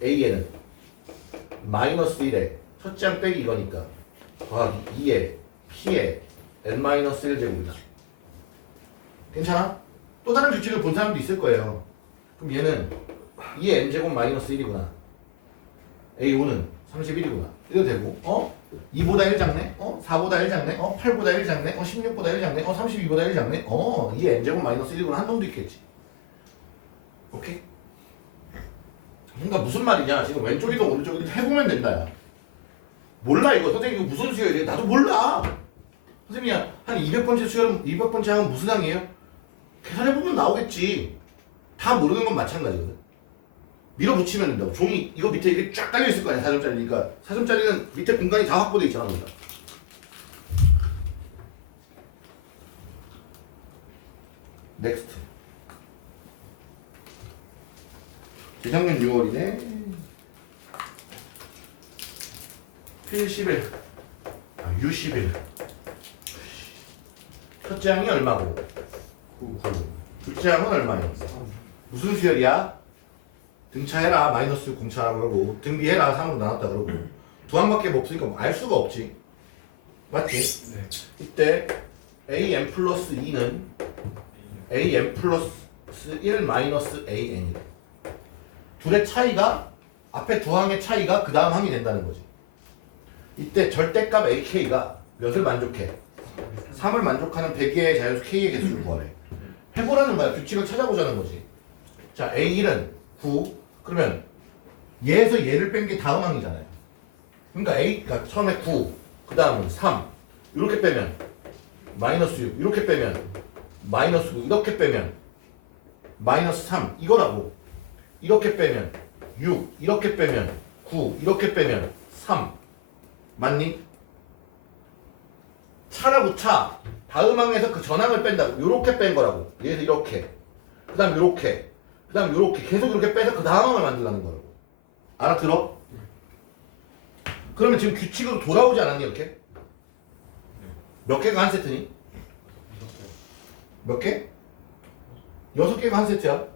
A에는 마이너스 1에 첫째 항 빼기 이거니까 더하기 2에 P에 n-1제곱이다. 괜찮아? 또 다른 규칙을 본 사람도 있을 거예요. 그럼 얘는 2의 n제곱 마이너스 1이구나. A5는 31이구나. 이래도 되고 2보다 1 작네? 4보다 1 작네? 8보다 1 작네? 16보다 1 작네? 32보다 1 작네? 2의 n제곱 마이너스 1이구나. 한 놈도 있겠지. 오케이? 그러니까 무슨 말이냐? 지금 왼쪽이든 오른쪽이든 해보면 된다. 야. 몰라 이거. 선생님 이거 무슨 수열이에요? 나도 몰라. 선생님이 한 200번째 수열, 200번째 항은 무슨 항이에요? 계산해보면 나오겠지. 다 모르는 건 마찬가지거든. 밀어붙이면 된다고. 종이 이거 밑에 이렇게 쫙 깔려있을 거 아니야. 4점짜리니까 4점짜리는 밑에 공간이 다 확보되어 있잖아. 보다. 넥스트. 재작년 6월이네. P11 U11 첫째 항이 얼마고 9 둘째 항은 얼마예요? 무슨 수열이야? 등차해라 마이너스 공차라고 그러고 등비해라 3으로 나눴다 그러고 두 항밖에 없으니까 알 수가 없지. 맞지? 네. 이때 am 플러스 2는 am 플러스 1 마이너스 an이래. 둘의 차이가 앞에 두 항의 차이가 그 다음 항이 된다는 거지. 이때 절대값 ak가 몇을 만족해? 3을 만족하는 100개의 자연수 k의 개수를 구하래. 해보라는 거야. 규칙을 찾아보자는 거지. 자, a1은 9. 그러면 얘에서 얘를 뺀 게 다음 항이잖아요. 그러니까 k가 처음에 9, 그 다음은 3. 이렇게 빼면 마이너스 6. 이렇게 빼면 마이너스 9. 이렇게 빼면 마이너스 3. 이거라고. 이렇게 빼면 6. 이렇게 빼면 9. 이렇게 빼면 3. 맞니? 차라고 차. 다음 항에서 그 전항을 뺀다고. 요렇게 뺀 거라고. 얘에서 이렇게. 그 다음 요렇게. 그 다음 요렇게. 계속 이렇게 빼서 그 다음 항을 만들라는 거라고. 알아들어? 그러면 지금 규칙으로 돌아오지 않았니 이렇게? 몇 개가 한 세트니? 몇 개? 6개가 한 세트야?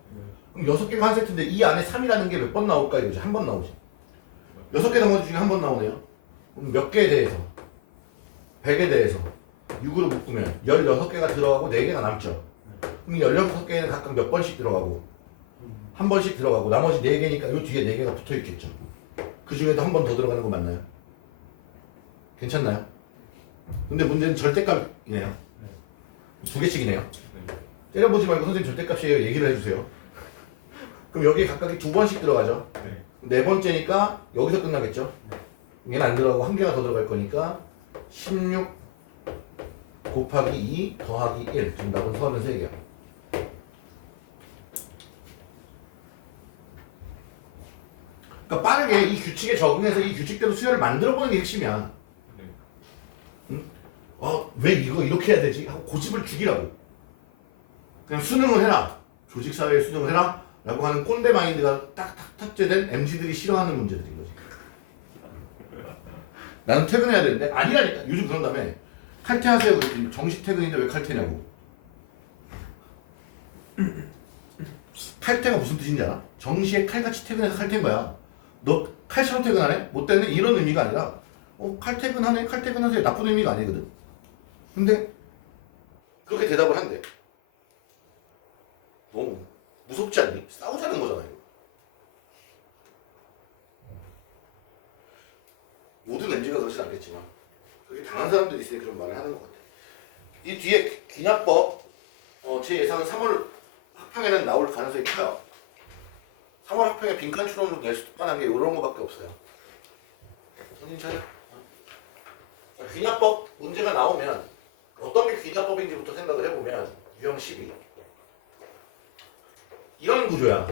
그럼 6개가 한 세트인데 이 안에 3이라는 게 몇 번 나올까 이거지? 한 번 나오지. 6개 덩어리 중에 한 번 나오네요. 그럼 몇 개에 대해서? 100에 대해서 6으로 묶으면 16개가 들어가고 4개가 남죠. 그럼 16개는 각각 몇 번씩 들어가고 한 번씩 들어가고 나머지 4개니까 이 뒤에 4개가 붙어 있겠죠. 그 중에도 한 번 더 들어가는 거 맞나요? 괜찮나요? 근데 문제는 절대값이네요. 2개씩이네요. 때려보지 말고 선생님 절대값이에요. 얘기를 해주세요. 그럼 여기에 각각이 2번씩 들어가죠. 네 번째니까 여기서 끝나겠죠. 얘는 안 들어가고 한 개가 더 들어갈 거니까 16 곱하기 2 더하기 1 정답은 33개야. 그러니까 빠르게 이 규칙에 적응해서 이 규칙대로 수열을 만들어보는 게 핵심이야. 응? 왜 이거 이렇게 해야 되지? 하고 고집을 죽이라고. 그냥 수능을 해라. 조직사회에 수능을 해라. 라고 하는 꼰대 마인드가 딱 탑재된 MZ들이 싫어하는 문제들인 거지. 나는 퇴근해야 되는데 아니라니까. 요즘 그런 다음에 칼퇴하세요. 그랬더니 정시 퇴근인데 왜 칼퇴냐고. 칼퇴가 무슨 뜻인지 알아? 정시에 칼같이 퇴근해서 칼퇴인 거야. 너 칼처럼 퇴근하네? 못 됐네? 이런 의미가 아니라 칼퇴근하네? 칼퇴근하세요. 나쁜 의미가 아니거든. 근데 그렇게 대답을 한대. 너무 무섭지 않니? 싸우자는 거잖아 이거. 모든 MZ가 그렇진 않겠지만 그게 당한 사람들이 있으니 그런 말을 하는 것 같아. 이 뒤에 기납법 제 예상은 3월 학평에는 나올 가능성이 커요. 3월 학평에 빈칸 추론으로 낼 수 있는 게 이런 거밖에 없어요. 정신 차려. 귀납법 문제가 나오면 어떤 게 귀납법인지부터 생각을 해보면 유형 12 이런 구조야.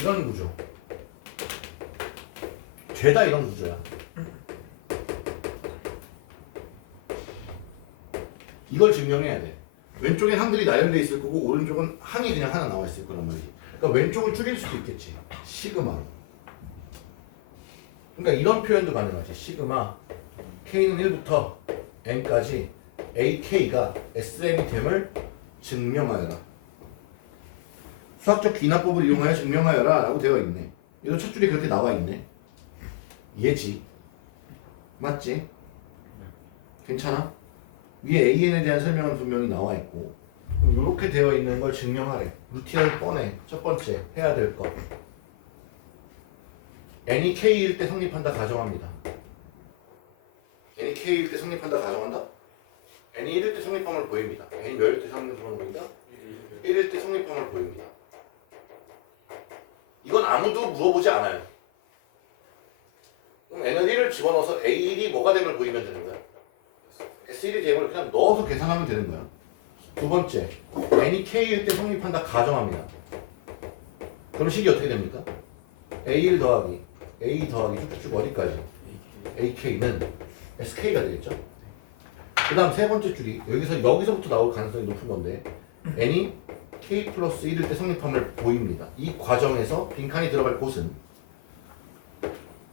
이런 구조. 죄다 이런 구조야. 이걸 증명해야 돼. 왼쪽엔 항들이 나열돼 있을 거고 오른쪽은 항이 그냥 하나 나와 있을 거란 말이지. 그러니까 왼쪽을 줄일 수도 있겠지. 시그마. 그러니까 이런 표현도 가능하지. 시그마 K는 1부터 N까지 AK가 SM이 됨을 증명하여라. 수학적 귀납법을 이용하여 증명하여라 라고 되어 있네. 이거 첫 줄이 그렇게 나와 있네. 얘지. 맞지? 괜찮아? 위에 AN에 대한 설명은 분명히 나와 있고 이렇게 되어 있는 걸 증명하래. 루틴을 뻔해. 첫 번째 해야 될 거. N이 K일 때 성립한다 가정합니다. N이 K일 때 성립한다 가정한다? N이 1일 때 성립함을 보입니다. N이 몇일 때 성립함을 보인다? 1일 때 성립함을 보입니다. 이건 아무도 물어보지 않아요. 그럼 N을 1을 집어넣어서 A1이 뭐가 됨을 보이면 되는 거야. S1의 제곱을 그냥 넣어서 계산하면 되는 거야. 두 번째, N이 K일 때 성립한다 가정합니다. 그럼 식이 어떻게 됩니까? A1 더하기 A 더하기 쭉쭉 어디까지? AK는 SK가 되겠죠. 그 다음 세 번째 줄이 여기서부터 나올 가능성이 높은 건데 N이 K 플러스 1일 때 성립함을 보입니다. 이 과정에서 빈칸이 들어갈 곳은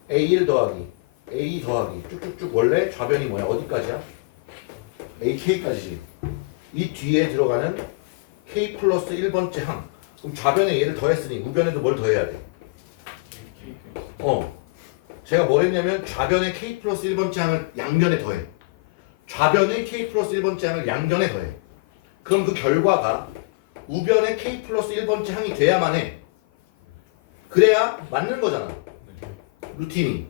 A1 더하기 A 더하기 쭉쭉쭉 원래 좌변이 뭐야? 어디까지야? AK까지지. 이 뒤에 들어가는 K 플러스 1번째 항. 그럼 좌변에 얘를 더했으니 우변에도 뭘 더해야 돼? 제가 뭘 했냐면 좌변에 K 플러스 1번째 항을 양변에 더해. 좌변에 K 플러스 1번째 항을 양변에 더해. 그럼 그 결과가 우변에 K 플러스 1번째 항이 돼야만 해. 그래야 맞는 거잖아. 루틴이.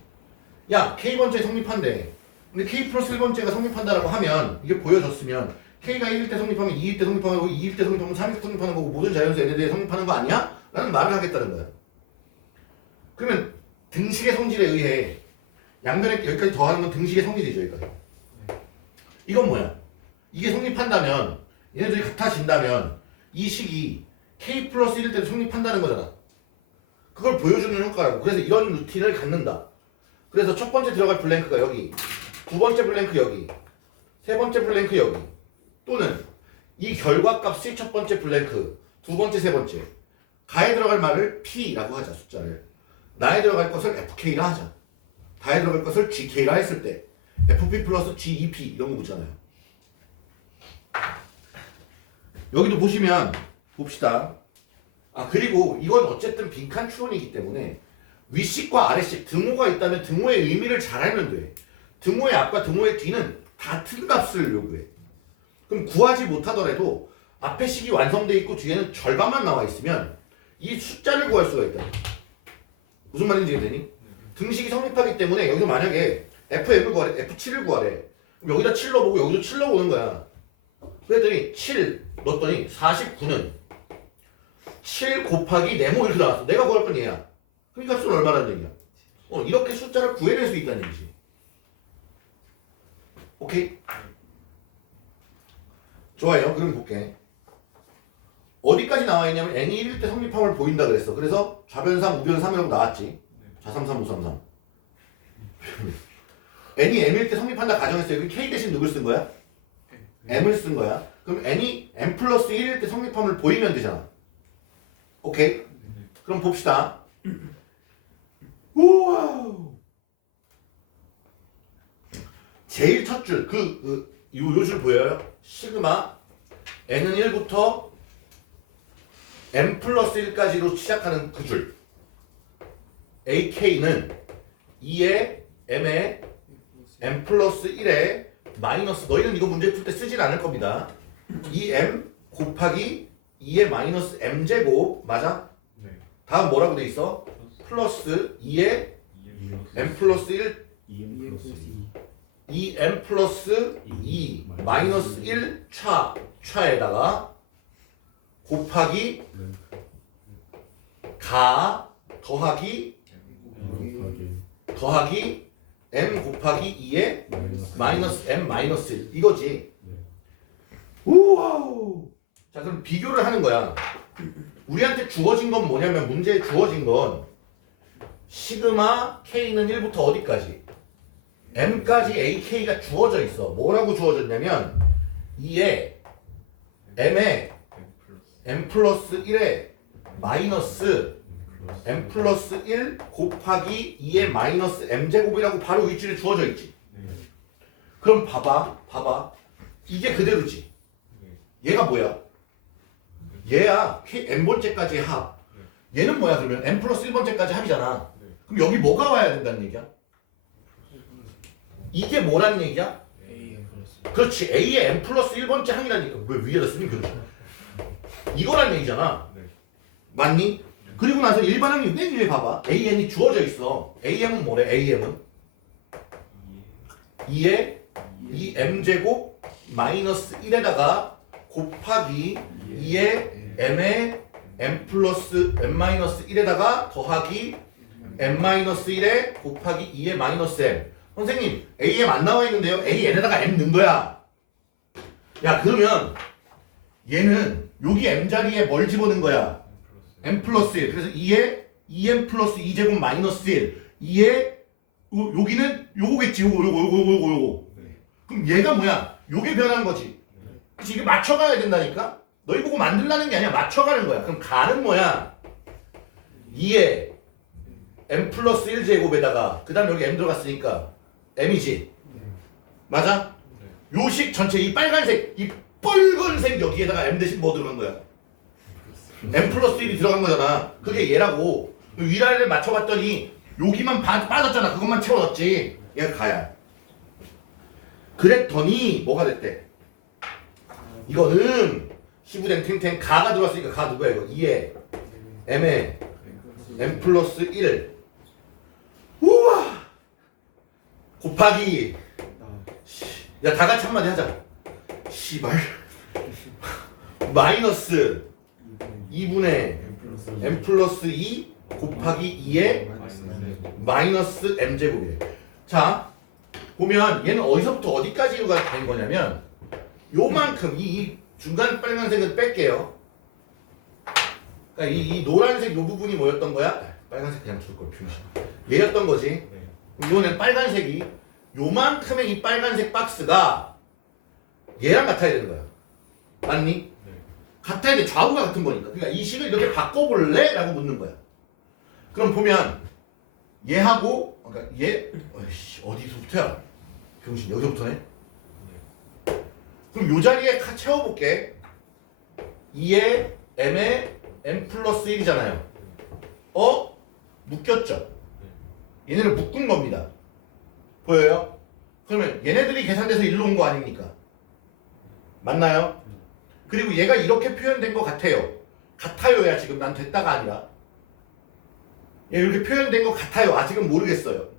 야, K번째 성립한대. 근데 K 플러스 1번째가 성립한다라고 하면 이게 보여졌으면 K가 1일 때 성립하면 2일 때 성립하는 거고 2일 때 성립하면 3일 때 성립하는 거고 모든 자연수 N에 대해 성립하는 거 아니야? 라는 말을 하겠다는 거야. 그러면 등식의 성질에 의해 양변에 여기까지 더하는 건 등식의 성질이죠. 여기까지. 이건 뭐야? 이게 성립한다면 얘네들이 같아진다면 이 식이 K 플러스 1일 때도 성립한다는 거잖아. 그걸 보여주는 효과라고. 그래서 이런 루틴을 갖는다. 그래서 첫 번째 들어갈 블랭크가 여기, 두 번째 블랭크 여기, 세 번째 블랭크 여기, 또는 이 결과값이 첫 번째 블랭크, 두 번째, 세 번째. 가에 들어갈 말을 P라고 하자, 숫자를. 나에 들어갈 것을 FK라 하자. 다에 들어갈 것을 GK라 했을 때 FP 플러스 GEP 이런 거 묻잖아요. 여기도 보시면 봅시다. 그리고 이건 어쨌든 빈칸 추론이기 때문에 윗식과 아래식 등호가 있다면 등호의 의미를 잘 알면 돼. 등호의 앞과 등호의 뒤는 같은 값을 요구해. 그럼 구하지 못하더라도 앞에 식이 완성되어 있고 뒤에는 절반만 나와 있으면 이 숫자를 구할 수가 있다. 무슨 말인지 이해되니? 등식이 성립하기 때문에 여기서 만약에 FM을 구하래, F7을 구하래. 그럼 여기다 7 넣어보고 여기도 7 넣어보는 거야. 그랬더니 7 넣었더니 49는 7 곱하기 네모 이렇게 나왔어. 내가 구할 건 얘야. 그 값은 얼마라는 얘기야? 이렇게 숫자를 구해낼 수 있다는 얘기지. 오케이? 좋아요. 그럼 볼게. 어디까지 나와 있냐면 N이 1일 때 성립함을 보인다 그랬어. 그래서 좌변3, 우변3이라고 나왔지. 좌33, 우삼삼. N이 M일 때 성립한다 가정했어요. 여기 K 대신 누굴 쓴 거야? M을 쓴 거야. 그럼 N이 M 플러스 1일 때 성립함을 보이면 되잖아. 오케이? 그럼 봅시다. 우와. 제일 첫 줄, 요 줄 보여요? 시그마 N은 1부터 M 플러스 1까지로 시작하는 그 줄. AK는 2에 M에 M 플러스 1에 마이너스, 너희는 이거 문제 풀 때 쓰질 않을 겁니다. 2M 곱하기 2의 마이너스 M제곱, 맞아? 네. 다음 뭐라고 돼 있어? 플러스 2의 M 플러스 1 2M 플러스 2 마이너스 1 차에다가 곱하기 가 더하기 m 곱하기 2의 마이너스 m 마이너스 1 이거지. 우와. 자 그럼 비교를 하는 거야. 우리한테 주어진 건 뭐냐면 문제에 주어진 건 시그마 k는 1부터 어디까지? m까지 ak가 주어져 있어. 뭐라고 주어졌냐면 2에 m에 m 플러스 1에 마이너스 m 플러스 1 곱하기 2의 마이너스 m제곱이라고 바로 윗줄에 주어져 있지. 그럼 봐봐 이게 그대로지. 얘가 뭐야? 얘야 n번째까지의 합. 얘는 뭐야 그러면 n 플러스 1번째까지 합이잖아. 그럼 여기 뭐가 와야 된다는 얘기야? 이게 뭐라는 얘기야? 그렇지. A의 n 플러스 1번째 항이라는 얘기야. 왜 위에다 쓰긴 그러지? 이거란 얘기잖아. 맞니? 그리고 나서 일반항이 맨 위에 봐봐. AN이 주어져 있어. AM은 뭐래? AM은 2에 2m제곱 마이너스 1에다가 곱하기 2에 m에 m 플러스 m 마이너스 1에다가 더하기 m 마이너스 1에 곱하기 2에 마이너스 m. 선생님 AM 안 나와 있는데요? AN에다가 m 넣은 거야. 야 그러면 얘는 여기 m 자리에 뭘 집어넣은 거야? m 플러스 1. 그래서 2에 2m 플러스 2제곱 마이너스 1. 2에 여기는 요거겠지. 요거. 그럼 얘가 뭐야? 요게 변한 거지. 그치? 이게 맞춰가야 된다니까? 너희 보고 만들라는 게 아니야. 맞춰가는 거야. 그럼 가는 뭐야? 2에 m 플러스 1제곱에다가 그 다음에 여기 m 들어갔으니까 m이지. 맞아? 요식 전체 이 빨간색 이 뻘건색 여기에다가 m 대신 뭐 들어간 거야? m 플러스 1이 들어간 거잖아. 그게 얘라고. 위아래를 맞춰봤더니 여기만 빠졌잖아. 그것만 채워넣었지. 얘가 가야. 그랬더니 뭐가 됐대? 이거는 시부된 탱탱 가가 들어왔으니까 가 누구야 이거? 2에 m에 m 플러스 1 우와 곱하기 야 다같이 한마디 하자. 씨발 마이너스 2분의 m 플러스 2 곱하기 2의 마이너스 m제곱이래. 자 보면 얘는 어디서부터 어디까지가 된 거냐면 요만큼 이 중간 빨간색은 뺄게요. 그러니까 이 노란색 요 부분이 뭐였던 거야? 빨간색 그냥 줄걸 표시. 얘였던 거지. 이거는 빨간색이 요만큼의 이 빨간색 박스가 얘랑 같아야 되는 거야. 맞니? 같아야 돼. 좌우가 같은 거니까. 그러니까 이 식을 이렇게 바꿔볼래? 라고 묻는 거야. 그럼 보면 얘하고 그러니까 얘 어디서부터야? 병신 여기서부터네. 그럼 요 자리에 채워볼게. 2에 m에 m 플러스 1이잖아요. 묶였죠? 얘네를 묶은 겁니다. 보여요? 그러면 얘네들이 계산돼서 일로 온 거 아닙니까? 맞나요? 그리고 얘가 이렇게 표현된 것 같아요. 같아요야 지금 난 됐다가 아니라. 얘 이렇게 표현된 것 같아요. 아직은 모르겠어요.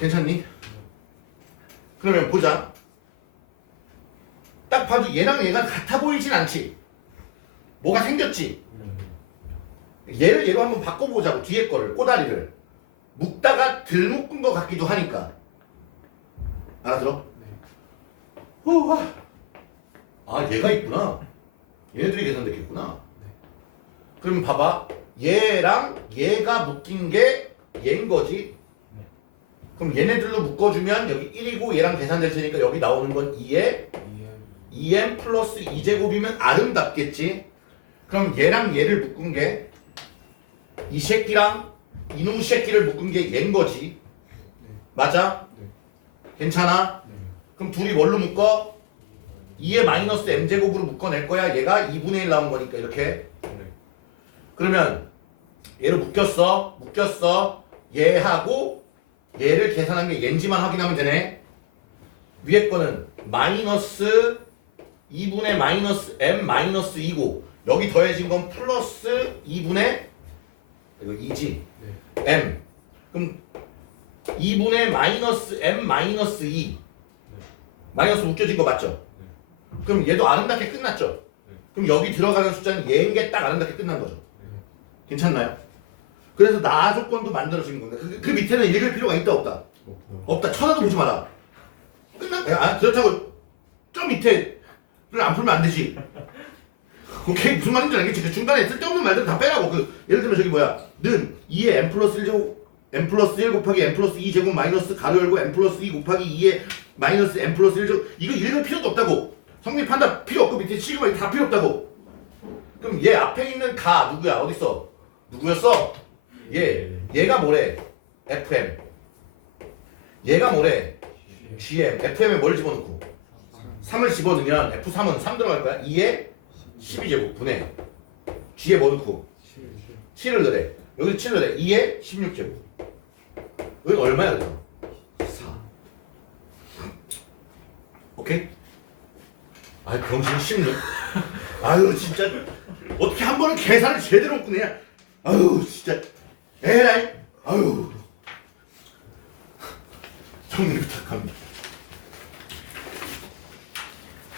괜찮니? 그러면 보자. 딱 봐도 얘랑 얘가 같아 보이진 않지. 뭐가 생겼지. 얘를 얘로 한번 바꿔보자고. 뒤에 거를 꼬다리를 묶다가 덜 묶은 것 같기도 하니까. 알아들어? 아 얘가 있구나. 얘네들이 계산됐겠구나. 그럼 봐봐. 얘랑 얘가 묶인 게 얘인 거지. 그럼 얘네들로 묶어주면 여기 1이고 얘랑 계산될 테니까 여기 나오는 건 2에 2m 플러스 2제곱이면 아름답겠지. 그럼 얘랑 얘를 묶은 게 이 새끼랑 이놈 새끼를 묶은 게 얘인 거지. 맞아? 괜찮아? 그럼 둘이 뭘로 묶어? 2의 마이너스 m제곱으로 묶어낼 거야. 얘가 2분의 1 나온 거니까 이렇게. 그러면 얘를 묶였어. 얘하고 얘를 계산한 게 얘인지만 확인하면 되네. 위에 거는 마이너스 2분의 마이너스 m 마이너스 2고 여기 더해진 건 플러스 2분의 이거 2지. m. 그럼 2분의 마이너스 m 마이너스 2. 마이너스 묶여진 거 맞죠? 그럼 얘도 아름답게 끝났죠? 그럼 여기 들어가는 숫자는 얘인 게 딱 아름답게 끝난 거죠. 괜찮나요? 그래서 나 조건도 만들어주는 겁니다. 그 밑에는 읽을 필요가 있다 없다? 없다. 쳐다도 보지 마라. 그렇다고 저 밑에를 안 풀면 안 되지. 오케이 무슨 말인지 알겠지? 그 중간에 쓸데없는 말들 다 빼라고. 예를 들면 저기 뭐야 는 2의 n 플러스 1 곱하기 n 플러스 2 제곱 마이너스 가로 열고 n 플러스 2 곱하기 2의 마이너스 n 플러스 1 제곱 이거 읽을 필요도 없다고. 성립한다 필요 없고 밑에 시그마 다 필요 없다고. 그럼 얘 앞에 있는 가 누구야? 어딨어? 누구였어? 얘가 뭐래? FM. 얘가 뭐래? GM. FM에 뭘 집어넣고? 3을 집어넣으면 F3은 3 들어갈 거야. 2에 12제곱 분의 G에 뭐 넣고? 7을 넣으래. 여기 7을 넣으래. 2에 16제곱. 여기 얼마야 그래서? 4. 오케이? 아이 병신 16. 아유 진짜 어떻게 한 번은 계산을 제대로 끝내냐? 아유 진짜 에라이. 아유 정리 부탁합니다.